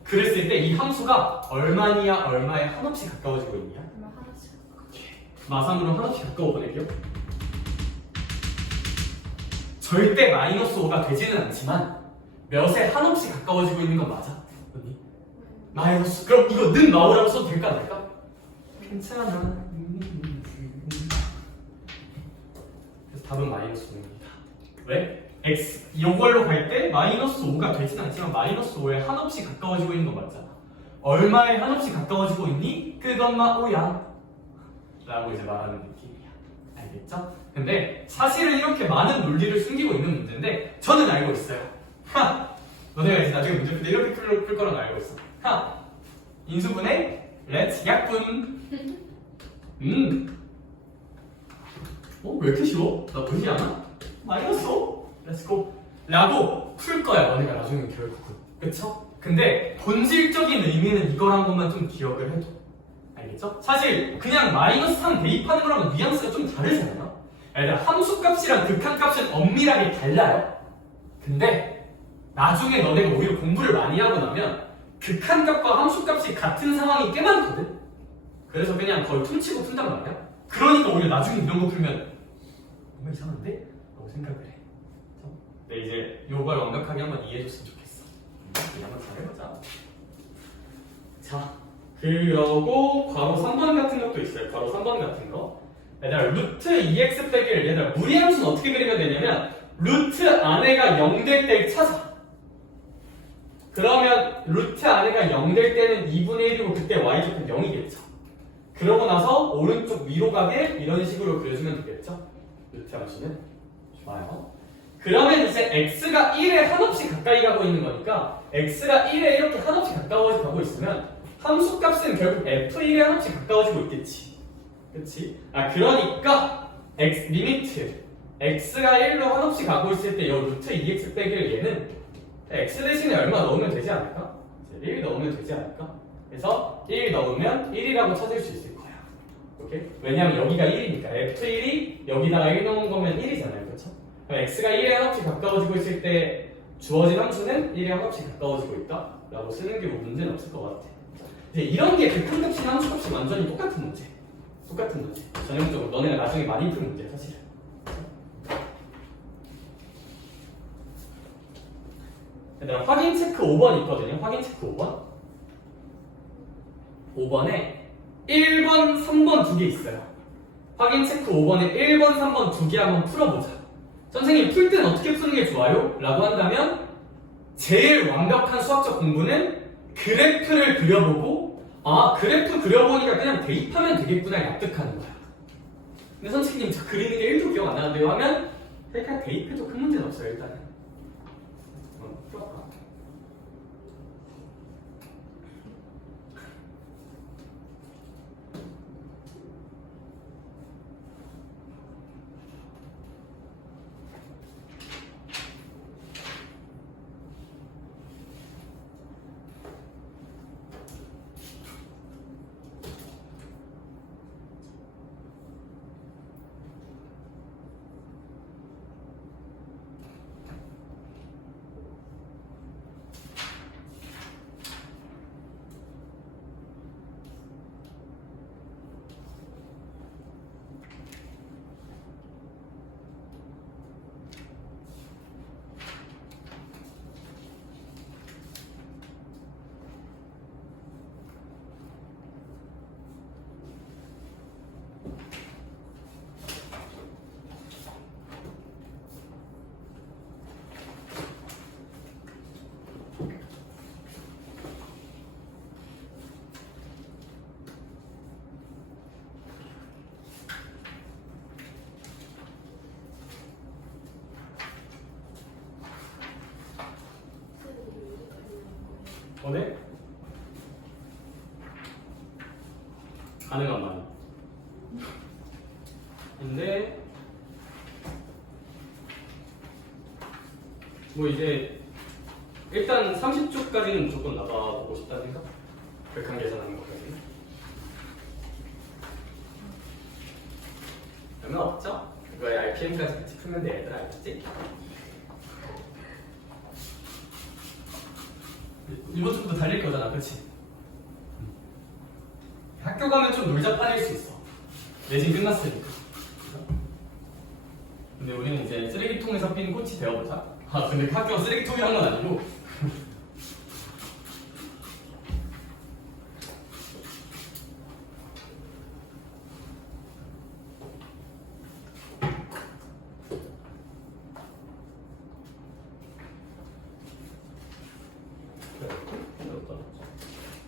그랬을 때 이 함수가 얼마냐 얼마에 한없이 가까워지고 있냐? 하나씩. 마3으로 한없이 가까워 보낼게요. 절대 마이너스 5가 되지는 않지만 몇에 한없이 가까워지고 있는 건 맞아. 언니? 마이너스. 그럼 이거 는 마오라고 써도 될까 안 될까? 괜찮아. 그래서 답은 마이너스 5입니다. 왜? x 이걸로 갈 때 마이너스 5가 되진 않지만 마이너스 5에 한없이 가까워지고 있는 건 맞잖아. 얼마에 한없이 가까워지고 있니? 그것만 5야. 라고 이제 말하는 느낌이야. 알겠죠? 근데 사실은 이렇게 많은 논리를 숨기고 있는 문제인데 저는 알고 있어요. 하! 너네가 이제 나중에 문제 풀 때 이렇게 풀 거라고 알고 있어. 하! 인수분해 렛츠 약분. 왜 이렇게 쉬워? 나 보이지 않아? 마이너스 5? 렛츠고 라고 풀 거야 너네가 나중에 결국은. 그쵸? 근데 본질적인 의미는 이거란 것만 좀 기억을 해둬. 알겠죠? 사실 그냥 마이너스 3 대입하는 거랑 뉘앙스가 좀 다르잖아요. 얘들아 함수값이랑 극한값은 엄밀하게 달라요. 근데 나중에 너네가 오히려 공부를 많이 하고 나면 극한값과 함수값이 같은 상황이 꽤 많거든? 그래서 그냥 거의 퉁치고 푼단 말이야. 그러니까 오히려 나중에 이런 거 풀면 뭔가 이상한데? 라고 생각을 해. 근데 이제 요걸 완벽하게 한번 이해해줬으면 좋겠어. 이제 한번 잘해보자. 자, 그러고 괄호 3번 같은 것도 있어요. 괄호 3번 같은 거. 얘들아 루트 2x 빼기를 얘들아 무리함수는 어떻게 그리면 되냐면 루트 안에가 0 될 때를 찾아. 그러면 루트 안에가 0 될 때는 2분의 1이고 그때 y좌표는 0이겠죠. 그러고 나서 오른쪽 위로 가게 이런 식으로 그려주면 되겠죠. 루트 함수는. 좋아요. 그러면 이제 x가 1에 한없이 가까이 가고 있는 거니까 x가 1에 이렇게 한없이 가까워져 가고 있으면 함수값은 결국 f1에 한없이 가까워지고 있겠지. 그치? 그러니까 리미트 x가 1로 한없이 가고 있을 때 이 루트 2x 빼기를 얘는 x 대신에 얼마 넣으면 되지 않을까? 1 넣으면 되지 않을까? 그래서 1 넣으면 1이라고 찾을 수 있을 거야. 오케이? 왜냐면 여기가 1이니까 f1이 여기다가 1 넣은 거면 1이잖아요. 그렇죠? 그럼 x가 1에 한없이 가까워지고 있을 때 주어진 함수는 1에 한없이 가까워지고 있다 라고 쓰는 게 뭐 문제는 없을 것 같아. 이제 이런 게 극한값이나 함수값이 완전히 똑같은 문제. 똑같은 문제. 전형적으로 너네가 나중에 많이 풀 문제 사실은. 얘들아 확인 체크 5번 있거든요. 확인 체크 5번. 5번에 1번, 3번 두 개 있어요. 확인 체크 5번에 1번, 3번 두 개 한번 풀어보자. 선생님 풀 때는 어떻게 푸는 게 좋아요? 라고 한다면 제일 완벽한 수학적 공부는 그래프를 그려보고 그래프 그려보니까 그냥 대입하면 되겠구나 납득하는 거야. 근데 선생님 저 그리는 게 1도 기억 안 나는데요 하면 그냥 대입해도 큰 문제는 없어요 일단은. 풀어봐. 오늘 가능한 많이. 근데 뭐 이제 일단 30초까지는 무조건 나가보고 싶다는 생각? 극한 계산하는 것까지는 얼마 없죠? 그거에 RPM까지 같이 풀면 돼 얘들아 알겠지? 이번 주부터 달릴 거잖아, 그치? 학교 가면 좀 놀자 빠질 수 있어. 내신 끝났으니까. 근데 우리는 이제 쓰레기통에서 핀 꽃이 되어보자. 근데 학교가 쓰레기통이란 건 아니고.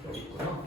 여기 있구나.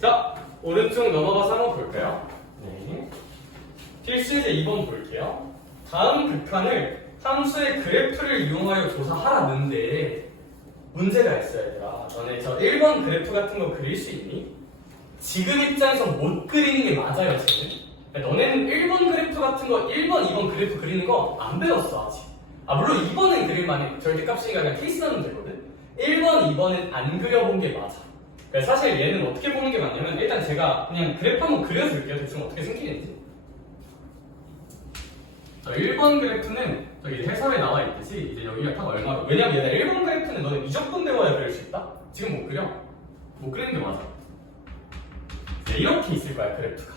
자, 오른쪽 넘어가서 한번 볼까요? 네. 필수제 2번 볼게요. 다음 극한을 함수의 그래프를 이용하여 조사하라는데 문제가 있어요, 얘들아. 너네 저 1번 그래프 같은 거 그릴 수 있니? 지금 입장에서 못 그리는 게 맞아요, 지금. 그러니까 너네는 1번 그래프 같은 거, 1번, 2번 그래프 그리는 거 안 배웠어, 아직. 물론 2번은 그릴만해. 절대값이니까 그냥 케이스하면 되거든. 1번, 2번은 안 그려본 게 맞아. 그러니까 사실 얘는 어떻게 보는 게 맞냐면 일단 제가 그냥 그래프 한번 그려줄게요. 대충 어떻게 생기는지. 자, 1번 그래프는 저기 해설에 나와 있듯이 이제 여기가 딱 얼마로. 왜냐면 얘네 1번 그래프는 너네 무조건 배워야 그릴 수 있다? 지금 못 그려. 못 그리는 게 맞아. 네, 이렇게 있을 거야, 그래프가.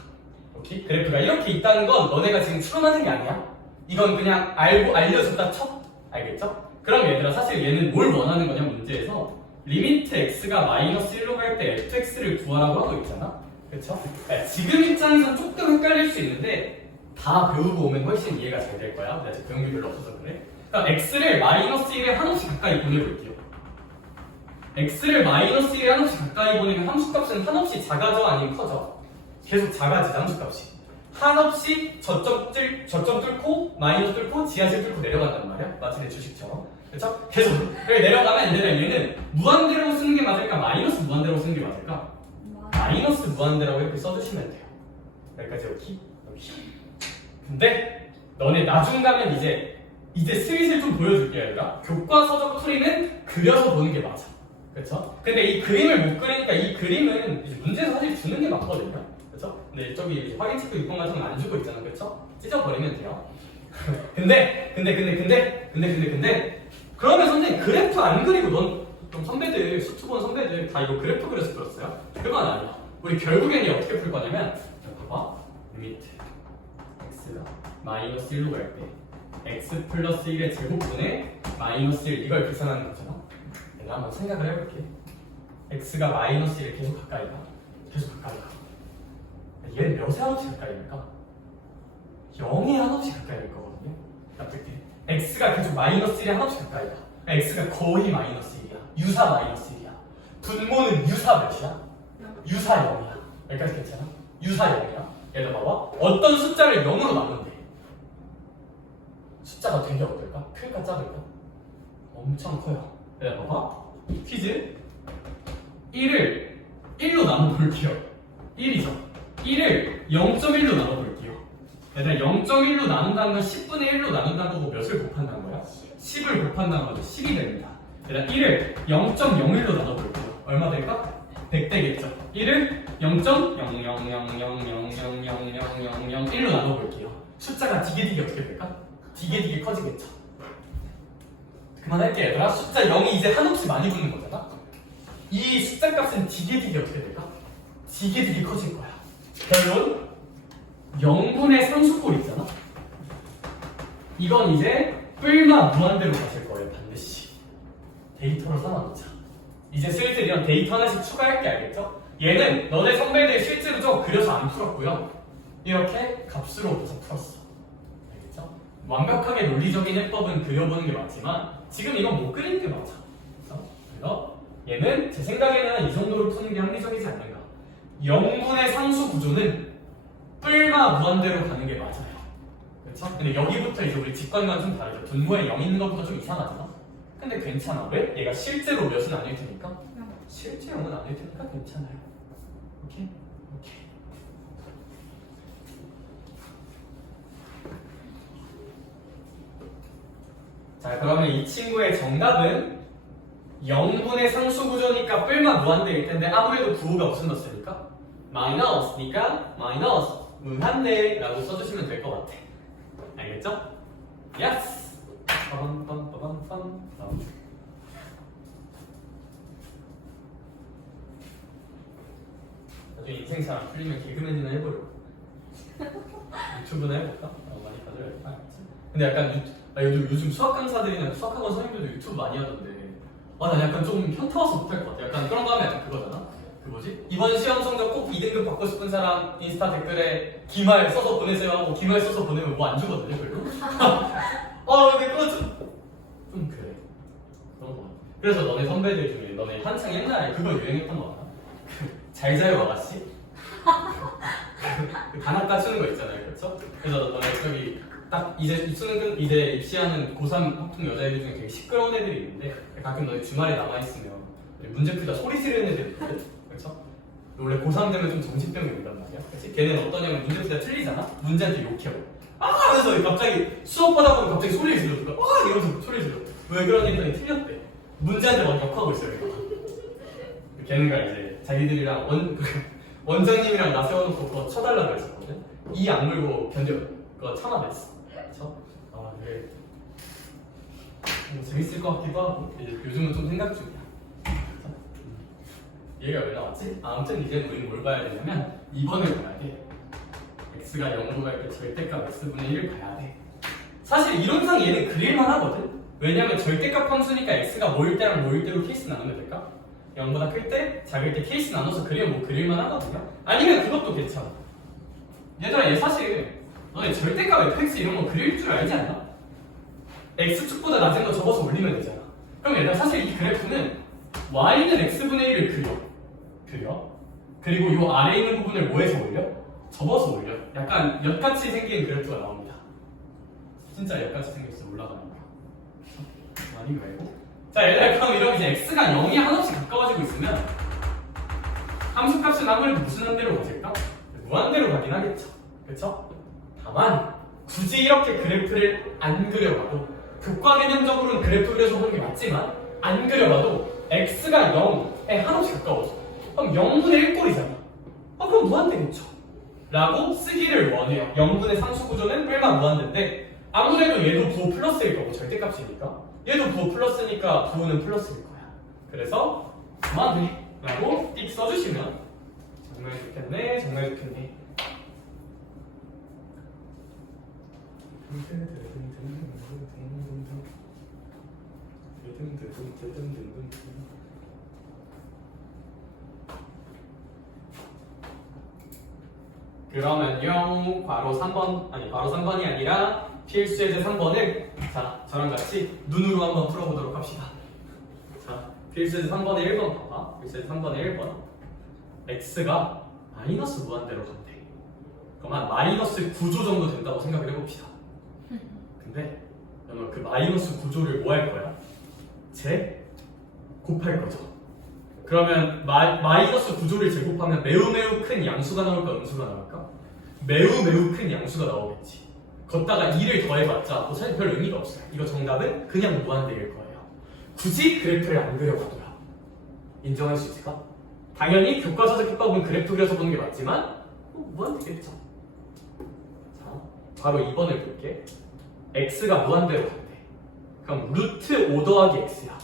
오케이? 그래프가 이렇게 있다는 건 너네가 지금 추론하는 게 아니야. 이건 그냥 알려줬다 쳐. 알겠죠? 그럼 얘들아, 사실 얘는 뭘 원하는 거냐, 문제에서. 리미트 x가 마이너스 1로 갈 때 fx를 구하라고 하고 있잖아. 그쵸? 그러니까 지금 입장에서 조금 헷갈릴 수 있는데 다 배우고 오면 훨씬 이해가 잘 될 거야. 내가 지금 배운 게 별로 없어서 그래. 그러니까 x를 마이너스 1에 한없이 가까이 보내볼게요. x를 마이너스 1에 한없이 가까이 보내면 함수값은 한없이 작아져 아니면 커져? 계속 작아지죠, 함수값이. 한없이 저점 뚫고 마이너스 뚫고 지하실 뚫고 내려간단 말이야. 마치 내 주식처럼. 그렇죠? 계속 내려가면 얘는 무한대로 쓰는 게 맞을까? 마이너스 무한대로 쓰는 게 맞을까? 마이너스 무한대라고 이렇게 써주시면 돼요. 여기까지 여기. 근데 너네 나중 가면 이제 슬슬 좀 보여줄게요, 얘들아. 교과서적 풀이는 그려서 보는 게 맞아. 그렇죠? 근데 이 그림을 못 그리니까 이 그림은 이제 문제에서 사실 주는 게 맞거든요. 그렇죠? 근데 저기 확인체크 6번 같은 건 안 주고 있잖아, 그렇죠? 찢어버리면 돼요. 근데 그러면 선생님 그래프 안 그리고 넌 선배들 수투본 선배들 다 이거 그래프 그려서 풀었어요? 그건 아니야. 우리 결국엔 이 어떻게 풀 거냐면 봐봐. 리미트 x가 마이너스 1로 갈 때 x 플러스 1의 제곱분의 마이너스 1 이걸 계산하는 거잖아. 내가 한번 생각을 해볼게. x가 마이너스 1에 계속 가까이 가. 계속 가까이 가. 얘는 몇에 한없이 가까이 갈까? 0에 한없이 가까이 갈 거거든요. 납득해. x가 계속 마이너스 1에 한없이 가까이 가. x가 거의 마이너스 1이야. 유사 마이너스 1이야. 분모는 유사 몇이야? 유사 0이야. 여기까지 괜찮아? 유사 0이야. 얘들 봐봐. 어떤 숫자를 0으로 나누면 돼. 숫자가 되게 어떨까? 클까 작을까? 엄청 커요. 얘들 봐봐. 퀴즈 1을 1로 나눠볼게요. 1이죠. 1을 0.1로 나눠볼게요. 얘들아 0.1로 나눈다는 건 10분의 1로 나눈다는 거고 몇을 곱한다는 거야? 10을 곱한다는 거죠. 10이 됩니다. 얘들아 1을 0.01로 나눠볼게요. 얼마 될까? 100 되겠죠. 1을 0.00000000001로 나눠볼게요. 숫자가 디게 어떻게 될까? 디게 커지겠죠. 그만할게 얘들아. 숫자 0이 이제 한없이 많이 붙는 거잖아. 이 숫자 값은 디게 어떻게 될까? 디게 커질 거야. 결론 0분의 상수꼴 있잖아. 이건 이제 뿔마 무한대로 가실 거예요. 반드시 데이터로 삼아놓자. 이제 슬슬 이런 데이터 하나씩 추가할게. 알겠죠? 얘는 너네 선배들 실제로 좀 그려서 안 풀었고요. 이렇게 값으로 그래서 풀었어. 알겠죠? 완벽하게 논리적인 해법은 그려보는 게 맞지만 지금 이건 못 그리는 게 맞아. 그래서 얘는 제 생각에는 이 정도로 푸는 게 합리적이지 않는가. 0분의 상수 구조는 뿔마 무한대로 가는 게 맞아요. 그렇죠? 근데 여기부터 이제 우리 직관과는 좀 다르죠. 분모에 0 있는 것보다 좀 이상하잖아. 근데 괜찮아. 왜? 얘가 실제로 몇은 아닐 테니까. 실제 0은 아닐 테니까 괜찮아요. 오케이? 오케이. 자, 그러면 이 친구의 정답은 0분의 상수 구조니까 뿔마 무한대일 텐데 아무래도 구호가 무슨 넣었으니까? 마이너스니까 마이너스 무한대라고 써주시면 될 것 같아. 알겠죠? 예스! 빠밤빰빠밤빰. 나중에 인생 잘 안 풀리면 개그맨이나 해보려고. 유튜브나 해볼까? 많이 다들 알겠지? 근데 약간 요즘 수학 강사들이나 수학학원 선생님들도 유튜브 많이 하던데 나 약간 좀 현타 와서 못할 것 같아. 약간 그런 거 하면 약간 그거잖아. 그 뭐지? 이번 시험 성적 꼭 2등급 받고 싶은 사람 인스타 댓글에 기말 써서 보내세요 하고 기말 써서 보내면 뭐 안 주거든요 별로. 근데 그거 좀 그래. 그런 거 같아. 그래서 너네 선배들 중에 너네 한창 옛날에 그거 유행했던 거 같아. 잘 자요 아가씨? 그 단학 갖추는 거 있잖아요, 그렇죠? 그래서 너네 저기 딱 이제 이제 입시하는 고3 학통 여자애들 중에 되게 시끄러운 애들이 있는데 가끔 너네 주말에 남아 있으면 문제 풀다 소리 지르는 애들 있거든, 그렇죠? 원래 고3 되면 좀 정신병이 온단 말이야, 그렇지? 걔네는 어떠냐면 문제 풀다 틀리잖아, 문제한테 욕해요. 하면서 갑자기 수업하다 보면 갑자기 소리를 질러, 이러면서 소리 질러. 왜 그러니 했더니 틀렸대. 문제한테 막 욕하고 있어요. 걔네가 이제 자기들이랑 원장님이랑 나 세워놓고 그거 쳐달라고 했었거든. 이 악물고 견뎌. 그거 참아냈어. 그쵸? 그래. 재밌을 것 같기도 하고 이제 요즘은 좀 생각 중이야. 얘가 왜 나왔지? 아무튼 이제 우리는 뭘 봐야 되냐면 2번을 봐야 돼. x가 0으로 갈 때 절대값 x분의 1을 봐야 돼. 사실 이론상 얘는 그릴만 하거든? 왜냐면 절대값 함수니까 x가 뭐일 때랑 뭐일 때로 케이스 나누면 될까? 0보다 클 때, 작을 때 케이스 나눠서 그리면 뭐 그릴만 하거든요? 아니면 그것도 괜찮아. 얘들아, 얘 사실 너네 절대값 fx 이런 거 그릴 줄 알지 않나? x축보다 낮은 거 접어서 올리면 되잖아. 그럼 얘들아, 사실 이 그래프는 y는 x분의 1을 그려. 그리고 이 아래에 있는 부분을 뭐해서 올려? 접어서 올려. 약간 엿같이 생긴 그래프가 나옵니다. 진짜 엿같이 생겼어, 올라가는 거. 아니 말고. 자, 얘들아, 그럼 이러면 이제 x가 0이 한없이 가까워지고 있으면 함수값은 아무래도 무슨 한대로 가질까? 무한대로 가긴 하겠죠. 그쵸? 다만 굳이 이렇게 그래프를 안 그려봐도 극과 개념적으로는 그래프 그려서 보는 게 맞지만 안 그려봐도 x가 0에 한없이 가까워져. 그럼 0분의 1꼴이잖아. 그럼 무한대겠죠. 라고 쓰기를 원해요. 0분의 상수 구조는 얼마 무한대인데 아무래도 얘도 부호 플러스일 거고 절대값이니까 얘도 부호 플러스니까 부호는 플러스일 거야. 그래서 무한대 라고 띡 써주시면 정말 좋겠네, 정말 좋겠네. 그러면요, 바로 3번이 아니라 필수예제 3번을 자, 저랑 같이 눈으로 한번 풀어보도록 합시다. 자, 필수예제 3번의 1번 봐봐. 필수예제 3번의 1번. x가 마이너스 무한대로 간대. 그럼 한 마이너스 9조 정도 된다고 생각을 해봅시다. 근데 그러면 그 마이너스 9조를 뭐 할 거야? 곱할 거죠. 그러면 마이너스 9조를 제곱하면 매우 큰 양수가 나올까 음수가 나올까? 매우 큰 양수가 나오겠지. 걷다가 2를 더해봤자 뭐 사실 별 의미가 없어요. 이거 정답은 그냥 무한대일 거예요. 굳이 그래프를 안 그려봐도요. 인정할 수 있을까? 당연히 교과서적 해법은 그래프 그려서 보는 게 맞지만 무한대겠죠. 자, 바로 2번을 볼게. x가 무한대로 간대. 그럼 루트 5 더하기 x야.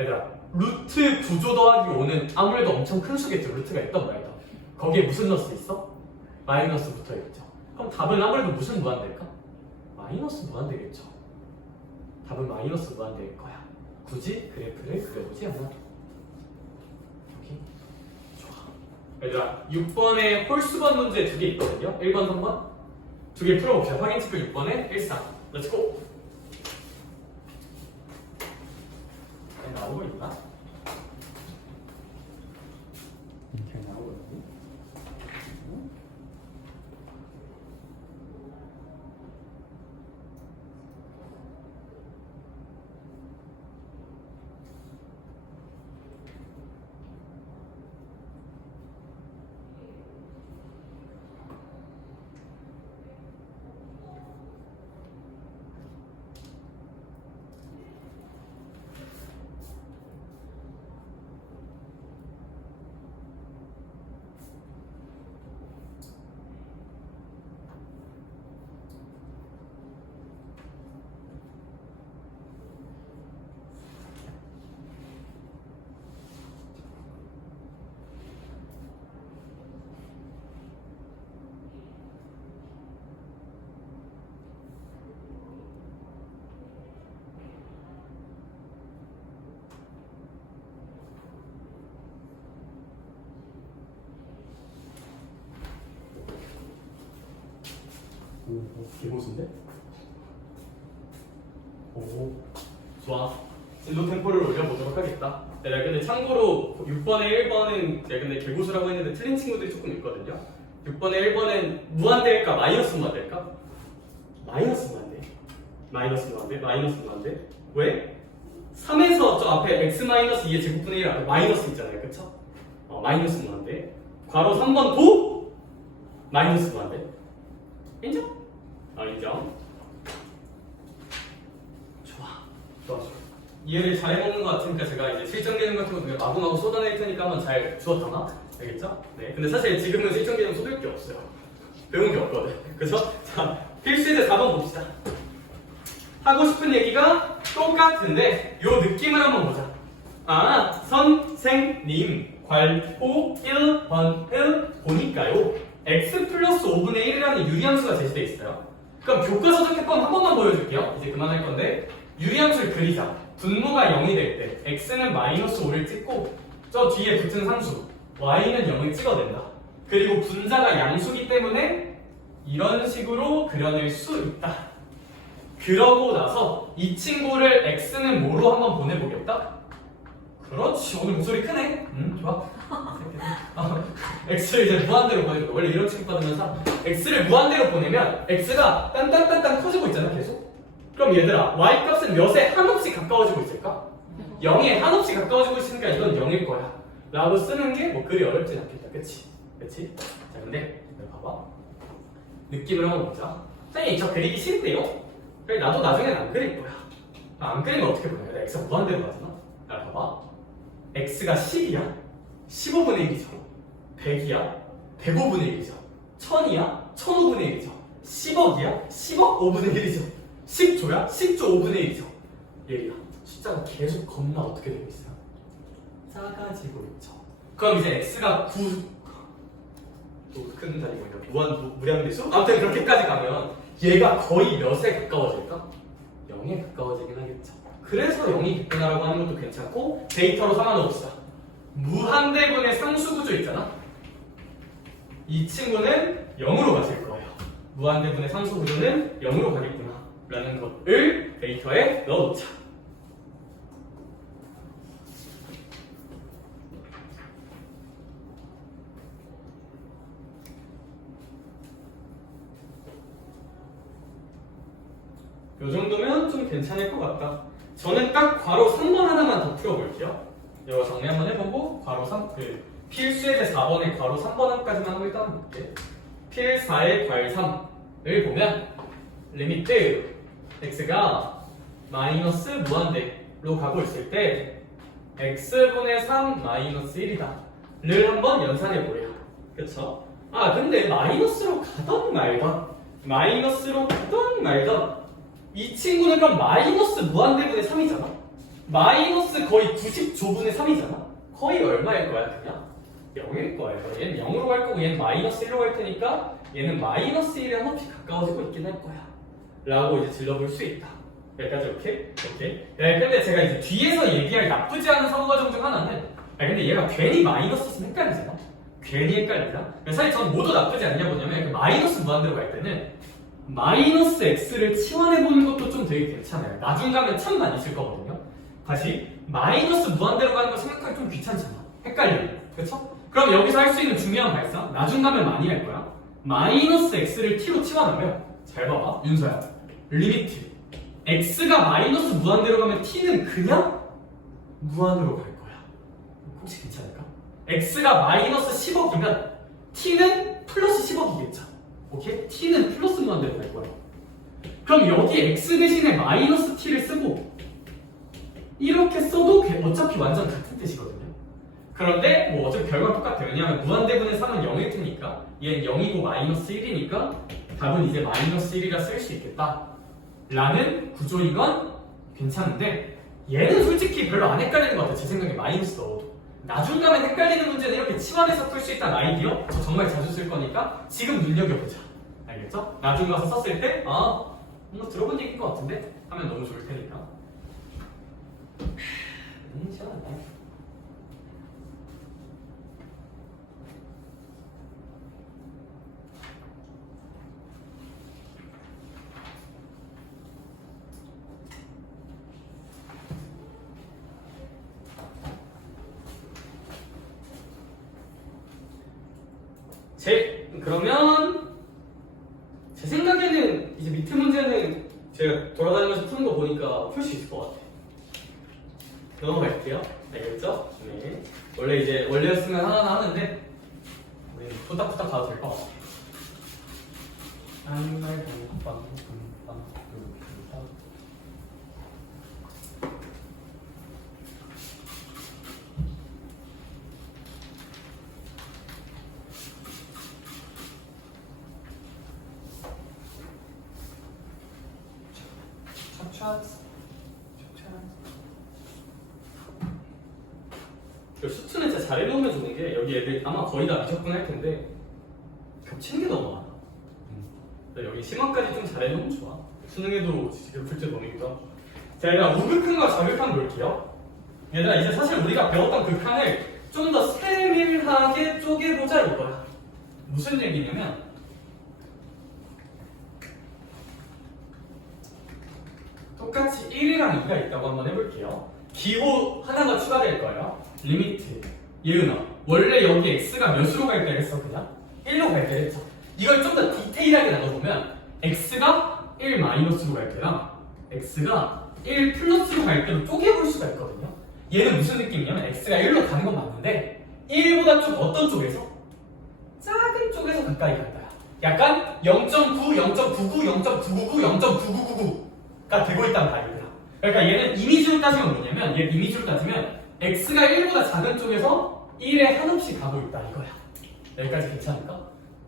얘들아, 루트 9조 더하기 5는 아무래도 엄청 큰 수겠죠. 루트가 있던 말이다. 거기에 무슨 넣을 수 있어? 마이너스 붙어있죠. 그럼 답은 아무래도 무슨 무한대일까? 마이너스 무한대겠죠. 답은 마이너스 무한대일 거야. 굳이 그래프를 그려보지 않아도. 여기 좋아. 얘들아, 6번에 홀수번 문제 2개 있거든요. 1번, 3번. 2개 풀어봅시다. 확인 체크 6번에 1, 4. 렛츠고! 나오고 있나? 잘 나오고 있니? 개고수인데? 오, 좋아. 진도 템포를 올려보도록 하겠다. 내가 근데 참고로 6번에 1번은 내가 근데 개고수라고 했는데 틀린 친구들이 조금 있거든요. 6번에 1번은 무한대일까 마이너스 무한대일까? 마이너스 무한대. 마이너스 무한대? 마이너스 무한대? 왜? 3에서 저 앞에 x-2의 제곱분의 1 앞에 마이너스 있잖아요. 그쵸? 마이너스 무한대. 괄호 3번 도 마이너스 무한대. 인정? 인정. 좋아. 이해를 잘 해먹는 것 같으니까 제가 이제 실전 개념 같은 거 그냥 마구마구 쏟아낼 테니까 한번 잘 주웠다나? 알겠죠? 네. 근데 사실 지금은 실전 개념 쏟을 게 없어요. 배운 게 없거든. 그래서 자, 필수제 4번 봅시다. 하고 싶은 얘기가 똑같은데 요 느낌을 한번 보자. 선생님 괄호 1번을 보니까요. x 플러스 5분의 1이라는 유리함수가 제시되어 있어요. 그럼 교과서적 해법 한 번만 보여줄게요. 이제 그만할 건데 유리함수를 그리자. 분모가 0이 될 때 x는 마이너스 5를 찍고 저 뒤에 붙은 상수 y는 0을 찍어낸다. 그리고 분자가 양수기 때문에 이런 식으로 그려낼 수 있다. 그러고 나서 이 친구를 x는 뭐로 한번 보내보겠다? 그렇지. 오늘 목소리 크네. 좋아. x를 이제 무한대로 보내고 원래 이런 취급 받으면서 x를 무한대로 보내면 x가 딴딴딴딴 커지고 있잖아 계속. 그럼 얘들아 y 값은 몇에 한없이 가까워지고 있을까? 0에 한없이 가까워지고 있으니까 이건 0일 거야 라고 쓰는 게 뭐 그리 어렵진 않겠다. 그치? 자 근데 봐봐 느낌을 한번 보자. 선생님 저 그리기 싫대요. 그래 나도 나중엔 안 그릴 거야. 안 그리면 어떻게 보냐. 내가 x가 무한대로 가잖아. 나 봐봐 x가 10이야 15분의 1이죠 100이야 105분의 1이죠 1000이야 1005분의 1이죠 10억이야 10억 5분의 1이죠 10조야 10조 5분의 1이죠 얘야 숫자가 계속 겁나 어떻게 되고 있어요? 작아지고 있죠. 그럼 이제 x가 9 또 큰 단위고 있나 무량대수? 아무튼 그렇게까지 가면 얘가 거의 몇에 가까워질까? 0에 가까워지긴 하겠죠. 그래서 0이 객관화라고 하는 것도 괜찮고 데이터로 삼아놓읍시다. 무한대분의 상수구조 있잖아. 이 친구는 0으로 가실 거예요. 무한대분의 상수구조는 0으로 가겠구나 라는 것을 데이터에 넣어놓자. 요 정도면 좀 괜찮을 것 같다. 저는 딱 괄호 3번 하나만 더 풀어볼게요. 이거 정리 한번 해보고 괄호 3, 필수의 제 4번의 괄호 3번까지만 한번 일단 볼게. 필 4의 괄 3을 보면 리미트 x가 마이너스 무한대로 가고 있을 때 x분의 3 마이너스 1이다 를 한번 연산해보래요. 그쵸? 근데 마이너스로 가던 말던 이 친구는 그럼 마이너스 무한대분의 3이잖아? 마이너스 거의 90조분의 3이잖아? 거의 얼마일 거야 그냥? 0일 거예요. 얘는 0으로 갈 거고 얘는 마이너스 1로 갈 테니까 얘는 마이너스 1에 한없이 가까워지고 있긴 할 거야 라고 이제 질러볼 수 있다. 여기까지 오케이? 네, 근데 제가 이제 뒤에서 얘기할 나쁘지 않은 사고과정 중 하나는 근데 얘가 괜히 마이너스였으면 헷갈리잖아? 괜히 헷갈리잖아? 사실 전 모두 나쁘지 않냐 뭐냐면 마이너스 무한대로 갈 때는 마이너스 x를 치환해보는 것도 좀 되게 괜찮아요. 나중 가면 참 많이 쓸 거거든요. 다시 마이너스 무한대로 가는 거 생각하기 좀 귀찮잖아. 헷갈리고 그쵸? 그럼 여기서 할 수 있는 중요한 발상 나중 가면 많이 할 거야. 마이너스 x를 t로 치환하면 잘 봐봐 윤서야 리미트 x가 마이너스 무한대로 가면 t는 그냥 무한으로 갈 거야. 혹시 괜찮을까? x가 마이너스 10억이면 t는 플러스 10억이겠죠. 오케이? t는 플러스 무한대로 갈 거야. 그럼 여기 x 대신에 마이너스 t를 쓰고 이렇게 써도 어차피 완전 같은 뜻이거든요. 그런데 뭐 어차피 결과 똑같아요. 왜냐하면 무한대분의 3은 0일 테니까 얘는 0이고 마이너스 1이니까 답은 이제 마이너스 1이라 쓸 수 있겠다 라는 구조인 건 괜찮은데 얘는 솔직히 별로 안 헷갈리는 것 같아요. 제 생각에 마이너스 넣어도 나중 가면 헷갈리는 문제는 이렇게 치환해서 풀 수 있다는 아이디어 저 정말 자주 쓸 거니까 지금 눈여겨보자. 알겠죠? 나중 가서 썼을 때 뭔가 들어본 얘기인 것 같은데 하면 너무 좋을 테니까. 시원하네. 오케이. 그러면 제 생각에는 이제 밑에 문제는 제가 돌아다니면서 푸는 거 보니까 풀 수 있을 것 같아요. 넘어갈게요. 알겠죠? 네. 원래 이제 원래였으면 하나하나 하는데 우리 후딱후딱 가도 될 것 같아요. 수트는 진짜 잘 해놓으면 좋은 게 여기 애들 아마 거의 다 미적분 할 텐데 겹치는 게 너무 많아. 여기 심화까지 좀 잘 해놓으면 좋아. 수능에도 지금 풀때 너무 힘들어. 자, 얘들아 우극한과 좌극한 볼게요. 얘들아 이제 사실 우리가 배웠던 극한을 좀 더 세밀하게 쪼개보자 이거야. 무슨 얘기냐면 똑같이 1이랑 2가 있다고 한번 해볼게요. 기호 하나가 추가될 거예요. 리미트 예은아 원래 여기 x가 몇으로 갈 때 했어? 그냥 1로 갈 때 했죠. 이걸 좀 더 디테일하게 나눠보면 x가 1 마이너스로 갈 때랑 x가 1 플러스로 갈 때로 쪼개볼 수가 있거든요. 얘는 무슨 느낌이냐면 x가 1로 가는 건 맞는데 1보다 좀 어떤 쪽에서? 작은 쪽에서 가까이 간다. 약간 0.9, 0.99, 0.999, 0.9999가 되고 있다는 말이야. 그러니까 얘는 이미지로 따지면 뭐냐면 얘 이미지로 따지면 x가 1보다 작은 쪽에서 1에 한없이 가고 있다 이거야. 여기까지 괜찮을까?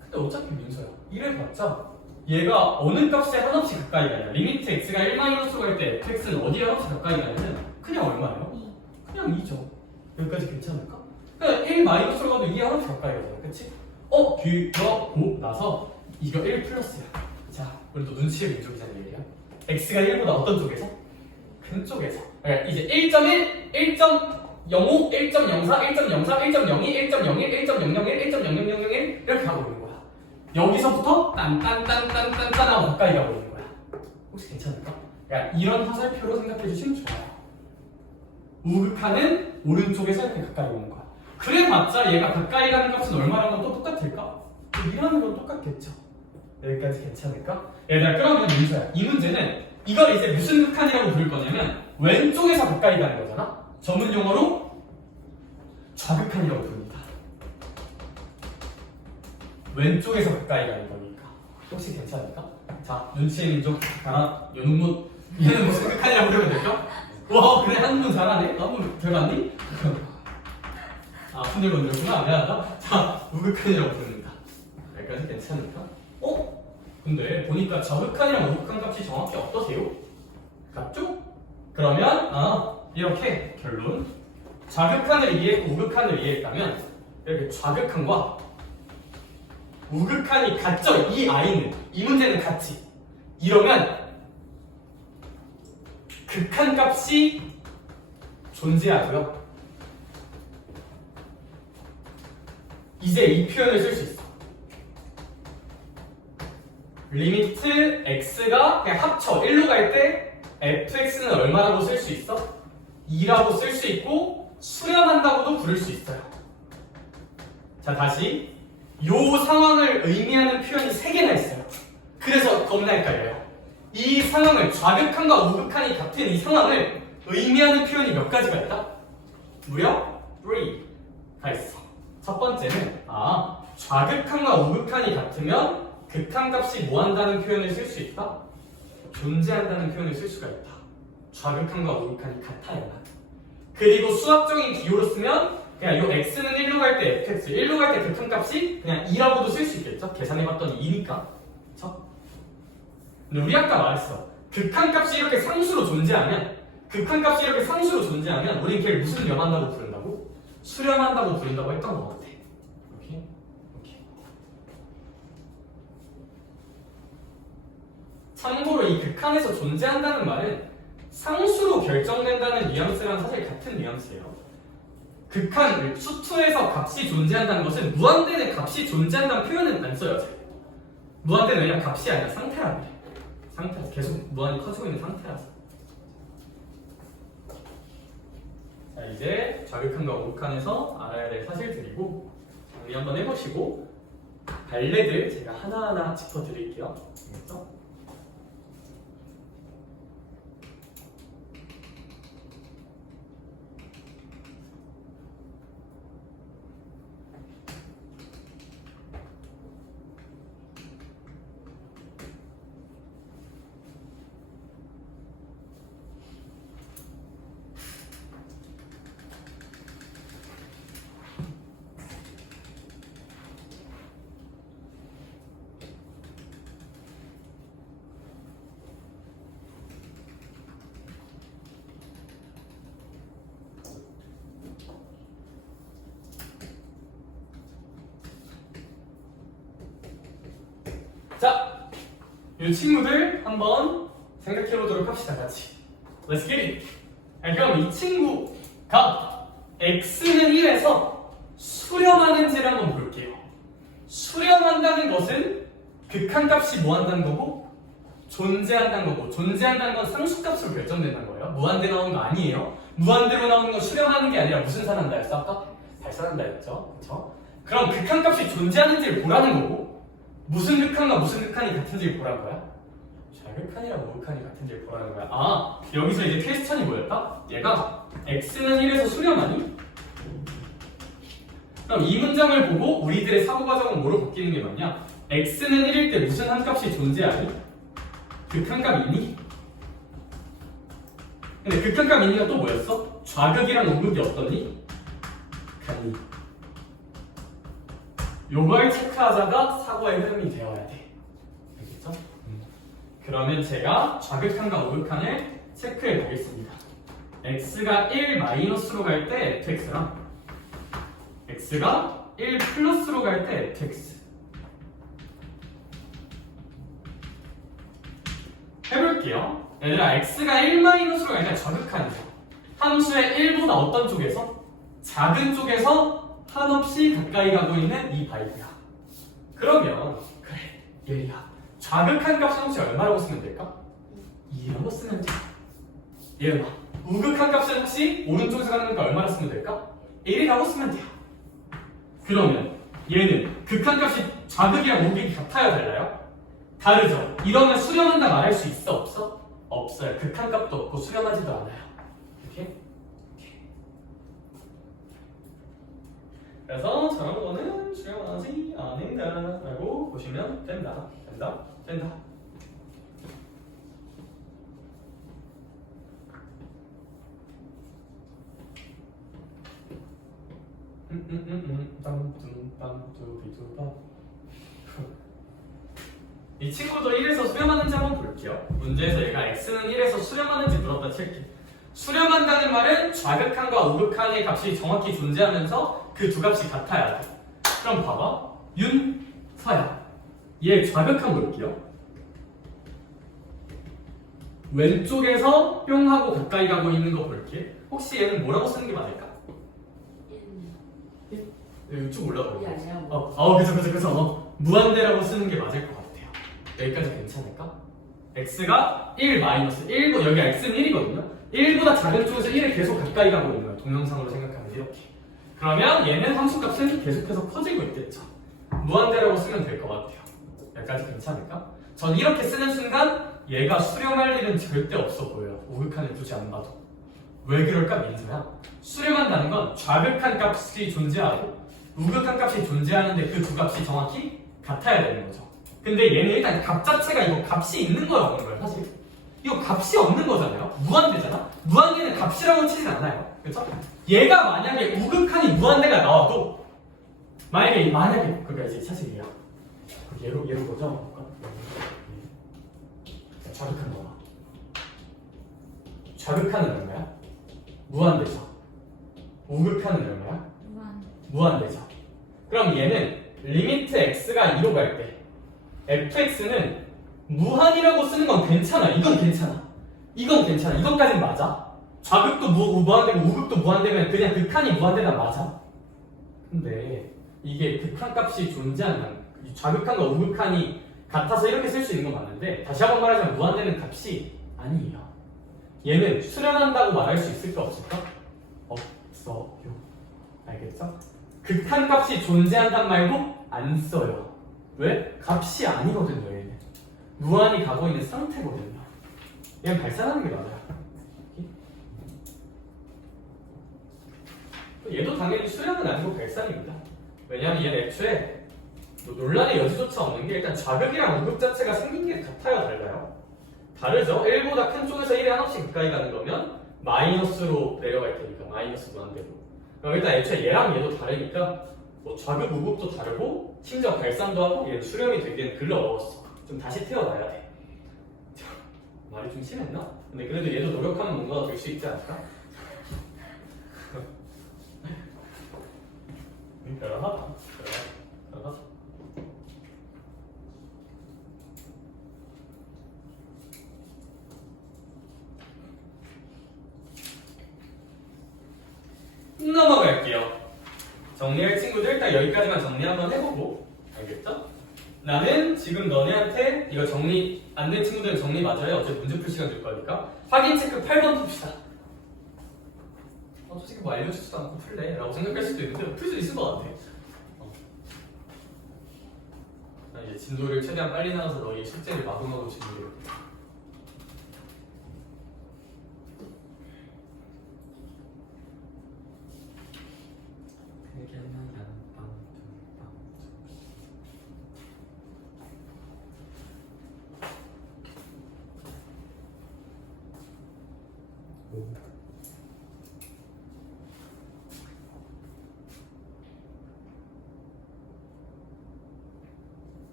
근데 어차피 민서야 1을 봤자 얘가 어느 값에 한없이 가까이 가냐. 리미트 x가 1-로 갈 때 fx는 어디에 한없이 가까이 가냐면 그냥 얼마예요? 그냥 2죠. 여기까지 괜찮을까? 그러니까 1-로 가도 2에 한없이 가까이 가잖아. 그치? 그러고 나서 이거 1 플러스야. 자, 우리 또 눈치의 민족이잖아 얘야. x가 1보다 어떤 쪽에서? 큰 쪽에서. 그러니까 이제 1.1, 1.05, 1.04, 1.04, 1.02, 1.01, 1.001, 1.0001 이렇게 가고 있는 거야. 여기서부터 딴딴딴딴딴딴하고 가까이 가고 있는 거야. 혹시 괜찮을까? 그러니까 이런 화살표로 생각해 주시면 좋아요. 우극한은 오른쪽에서 이렇게 가까이 오는 거야. 그래봤자 얘가 가까이 가는 값은 얼마라는 건 또 똑같을까? 이라는 건 똑같겠죠. 여기까지 괜찮을까? 얘들아 그러면 민서야 이 문제는 이걸 이제 무슨 극한이라고 부를 거냐면 왼쪽에서 가까이 가는 거잖아. 전문 용어로 좌극한이라고 부릅니다. 왼쪽에서 가까이 가는 거니까. 혹시 괜찮을까? 자, 눈치의 민족 강한 연운문 얘는 무슨 극한이라고 부르면 될까? 와 그래 한문 잘하네. 한문 잘 봤니? 아 손들 건드렸구나. 미안하다. 자, 우극한이라고 부릅니다. 여기까지 괜찮을까? 근데 보니까 좌극한이랑 우극한 값이 정확히 어떠세요? 같죠? 그러면 이렇게 결론 좌극한을 이해했고 우극한을 이해했다면 이렇게 좌극한과 우극한이 같죠? 이 아이는 이 문제는 같지. 이러면 극한 값이 존재하고요. 이제 이 표현을 쓸 수 있어. 리미트 x가 그냥 합쳐 1로 갈 때 fx는 얼마라고 쓸 수 있어? 2라고 쓸 수 있고 수렴한다고도 부를 수 있어요. 자 다시 요 상황을 의미하는 표현이 3개나 있어요. 그래서 겁나 헷갈려요. 이 상황을 좌극한과 우극한이 같은 이 상황을 의미하는 표현이 몇 가지가 있다? 무려 3가 있어. 첫 번째는 좌극한과 우극한이 같으면 극한값이 뭐한다는 표현을 쓸 수 있다? 존재한다는 표현을 쓸 수가 있다. 좌극한과 우극한이 같아야. 그리고 수학적인 기호로 쓰면 그냥 요 x는 1로 갈 때 fx, 1로 갈 때 극한값이 그냥 2라고도 쓸 수 있겠죠? 계산해봤더니 2니까. 그쵸? 근데 우리 아까 말했어. 극한값이 이렇게 상수로 존재하면 우린 걔를 무슨 염한다고 부른다고? 수렴한다고 부른다고 했던 것 같아. 오케이? 참고로 이 극한에서 존재한다는 말은 상수로 결정된다는 뉘앙스랑 사실 같은 뉘앙스예요. 극한, 수투에서 값이 존재한다는 것은 무한대는 값이 존재한다는 표현은 안 써요. 무한대는 왜냐면 값이 아니라 상태라는 게. 상태라서 계속 무한히 커지고 있는 상태라서. 자 이제 좌극한과 우극한에서 알아야 될 사실들이고 정리 한번 해보시고 발레들 제가 하나하나 짚어드릴게요. 알겠죠? 자, 이 친구들 한번 생각해 보도록 합시다, 같이. Let's get it. 그럼 이 친구가 x는 1에서 수렴하는지를 한번 볼게요. 수렴한다는 것은 극한값이 뭐 한다는 거고 존재한다는 거고, 존재한다는 건 상수값으로 결정된다는 거예요. 무한대로 나오는 거 아니에요. 무한대로 나오는 건 수렴하는 게 아니라 무슨 산한다 했어? 아까? 발산한다 했죠? 그쵸? 그럼 극한값이 존재하는지를 보라는 거고, 무슨 극한과 무슨 극한이 같은지를 보라는 거야? 좌극한이랑 우극한이 같은지를 보라는 거야. 아, 여기서 이제 퀘스천이 뭐였다? 얘가 x는 1에서 수렴하니? 그럼 이 문장을 보고 우리들의 사고과정은 뭐로 바뀌는 게 맞냐? x는 1일 때 무슨 한 값이 존재하니? 극한값이 2니? 근데 극한값 2니가 또 뭐였어? 좌극이랑 우극이 어떠니? 같니? 요걸 체크하자가 사고의 흐름이 되어야 돼. 알겠죠? 그러면 제가 좌극한과 우극한을 체크해 보겠습니다. x가 1 마이너스로 갈 때 fx랑 x가 1 플러스로 갈 때 fx. 해볼게요. 얘들아, x가 1 마이너스로 갈 때 좌극한이죠. 함수의 1보다 어떤 쪽에서? 작은 쪽에서 한없이 가까이 가고 있는 이 바이브야. 그러면 그래, 예리야, 좌극한 값은 혹시 얼마라고 쓰면 될까? 2라고 쓰면 돼. 예은아, 우극한 값은 혹시 오른쪽에서 가는 거 얼마나 쓰면 될까? 1이라고 쓰면 돼요. 그러면 얘는 극한 값이 좌극이랑 우극이 같아야 달라요? 다르죠? 이러면 수렴한다 말할 수 있어? 없어? 없어요. 극한 값도 없고 수렴하지도 않아요. 이렇게? 그래서 저런 거는 수렴하지 않는다 라고 보시면 된다. 된다. 이 친구도 1에서 수렴하는지 한번 볼게요. 문제에서 얘가 x는 1에서 수렴하는지 물었다 칠게. 수렴한다는 말은 좌극한과 우극한의 값이 정확히 존재하면서 그 두 값이 같아야 돼. 그럼 봐봐. 윤, 서야. 얘 좌극한 볼게요. 왼쪽에서 뿅 하고 가까이 가고 있는 거 볼게. 혹시 얘는 뭐라고 쓰는 게 맞을까? 쭉 올라가고. 그래서 무한대라고 쓰는 게 맞을 것 같아요. 여기까지 괜찮을까? x가 1 마이너스 1보 여기가 x는 1이거든요. 1보다 작은 쪽에서 1에 계속 가까이 가고 있는 거야. 동영상으로 생각하면 이렇게. 그러면 얘는 함수값은 계속해서 커지고 있겠죠. 무한대라고 쓰면 될 것 같아요. 여기까지 괜찮을까? 전 이렇게 쓰는 순간 얘가 수렴할 일은 절대 없어 보여요. 우극한을 두지 않아도. 왜 그럴까? 민서야. 수렴한다는 건 좌극한 값이 존재하고 우극한 값이 존재하는데 그 두 값이 정확히 같아야 되는 거죠. 근데 얘는 일단 값 자체가 이거 값이 있는 거라고 하는 거예요, 사실. 이거 값이 없는 거잖아요. 무한대잖아. 무한대는 값이라고 치진 않아요. 그렇죠? 얘가 만약에 우극한이 무한대가 나와도 만약에 그러니까 이제 사실 얘야. 얘로 보죠. 좌극한 거야. 좌극한은 얼마야? 무한대죠. 우극한은 얼마야? 무한대죠. 그럼 얘는 리미트 x가 2로 갈 때 fx는 무한이라고 쓰는 건 괜찮아. 이건 괜찮아. 이것까지는 맞아. 좌극도 무한대고 우극도 무한대면 그냥 극한이 무한대다 맞아. 근데 이게 극한값이 존재하는 좌극한과 우극한이 같아서 이렇게 쓸 수 있는 건 맞는데 다시 한번 말하자면 무한대는 값이 아니에요. 얘는 수렴한다고 말할 수 있을까 없을까? 없어요. 알겠죠? 극한값이 존재한단 말도 안 써요. 왜? 값이 아니거든요. 얘는 무한히 가고 있는 상태거든요. 얘는 발산하는 게 맞아요. 얘도 당연히 수량은 아니고 발산입니다. 왜냐하면 얘는 애초에 뭐 논란의 여지조차 없는 게 일단 좌극이랑 우극 자체가 생긴 게 같아요, 달라요? 다르죠? 1보다 큰 쪽에서 1에 한없이 가까이 가는 거면 마이너스로 내려갈 테니까 마이너스 무한대로. 그럼 일단 애초에 얘랑 얘도 다르니까 뭐 좌극 우극도 다르고 심지어 발산도 하고 얘는 수렴이 되기엔 글러 먹었어. 좀 다시 태어나야 돼. 말이 좀 심했나? 근데 그래도 얘도 노력하면 뭔가가 될 수 있지 않을까? 별하다. 별하다. 넘어갈게요. 정리할 친구들 일단 여기까지만 정리 한번 해보고 알겠죠? 나는 지금 너네한테 이거 정리 안 된 친구들은 정리 맞아요. 어차피 문제 풀 시간 줄 거니까 확인 체크 8번 풉시다. 솔직히 뭐 알려주지도 않고 풀래 라고 생각할 수도 있는데 풀 수 있을 것 같아. 나 이제 진도를 최대한 빨리 나가서 너희 숙제를 마구마구 준비해볼게.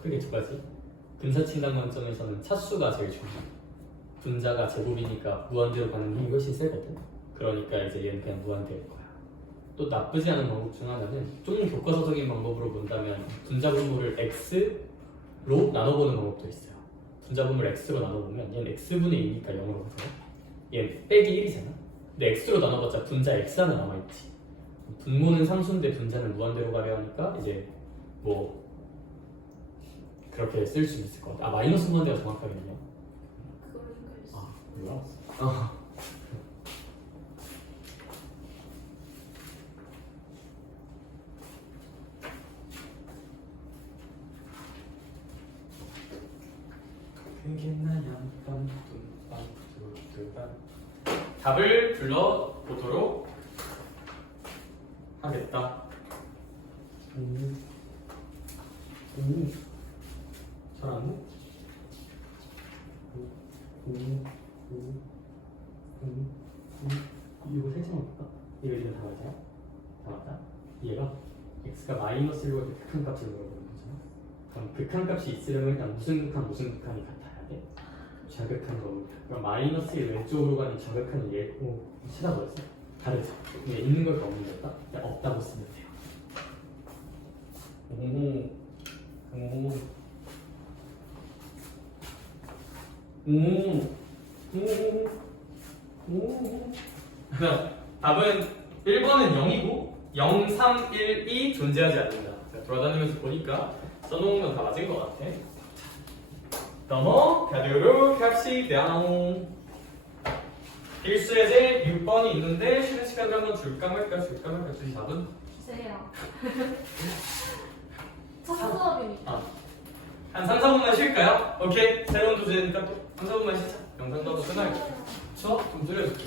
크게 두 가지. 근사칭단 관점에서는 차수가 제일 중요해. 분자가 제곱이니까 무한대로 가는 힘이 훨씬 세거든. 그러니까 이제 얘는 그냥 무한대일 거야. 또 나쁘지 않은 방법 중 하나는 좀 교과서적인 방법으로 본다면 분자 분모를 x로 나눠보는 방법도 있어요. 분자 분모를 x로 나눠보면 얘는 x분의 2니까 0으로 가서 얘는 빼기 1이잖아. 근데 x로 나눠봤자 분자 x 하나 남아있지. 분모는 상수인데 분자는 무한대로 가려 하니까 이제 뭐 그렇게 쓸 수 있을 것 같아. 마이너스 무한대가 정확하겠네요. 그걸 생각했어. 몰라. 답을 불러보도록 하겠다. 잘하네? 이거 살짝만 볼까? 이거 지금 다 맞아요? 다 맞다? 얘가 x가 마이너스 1과 극한값을 물어보는 거잖아. 그럼 극한값이 있으려면 일단 무슨 극한이 같아야 돼? 좌극한 거니까. 그럼 마이너스 1 왼쪽으로 가는 좌극한이 얘고 찾아버렸어. 다르죠? 근데 있는 걸까 없는 걸까? 그냥 없다고 쓰면 돼요. 그럼 답은 1번은 0이고 0, 3, 1, 2 존재하지 않는다. 돌아다니면서 보니까 써놓은 건 다 맞은 것 같아. 넘어가도록 합시다. 필수 예제 6번이 있는데 쉬는 시간을 한번 줄까 말까 주시 답은? 주세요. 첫 수업이니까. 한 3, 4분만 쉴까요? 오케이. 새로운 도전이니까 또 3, 4분만 쉬자. 영상도 한번 끝나겠다. 추워? 좀 줄여줄게.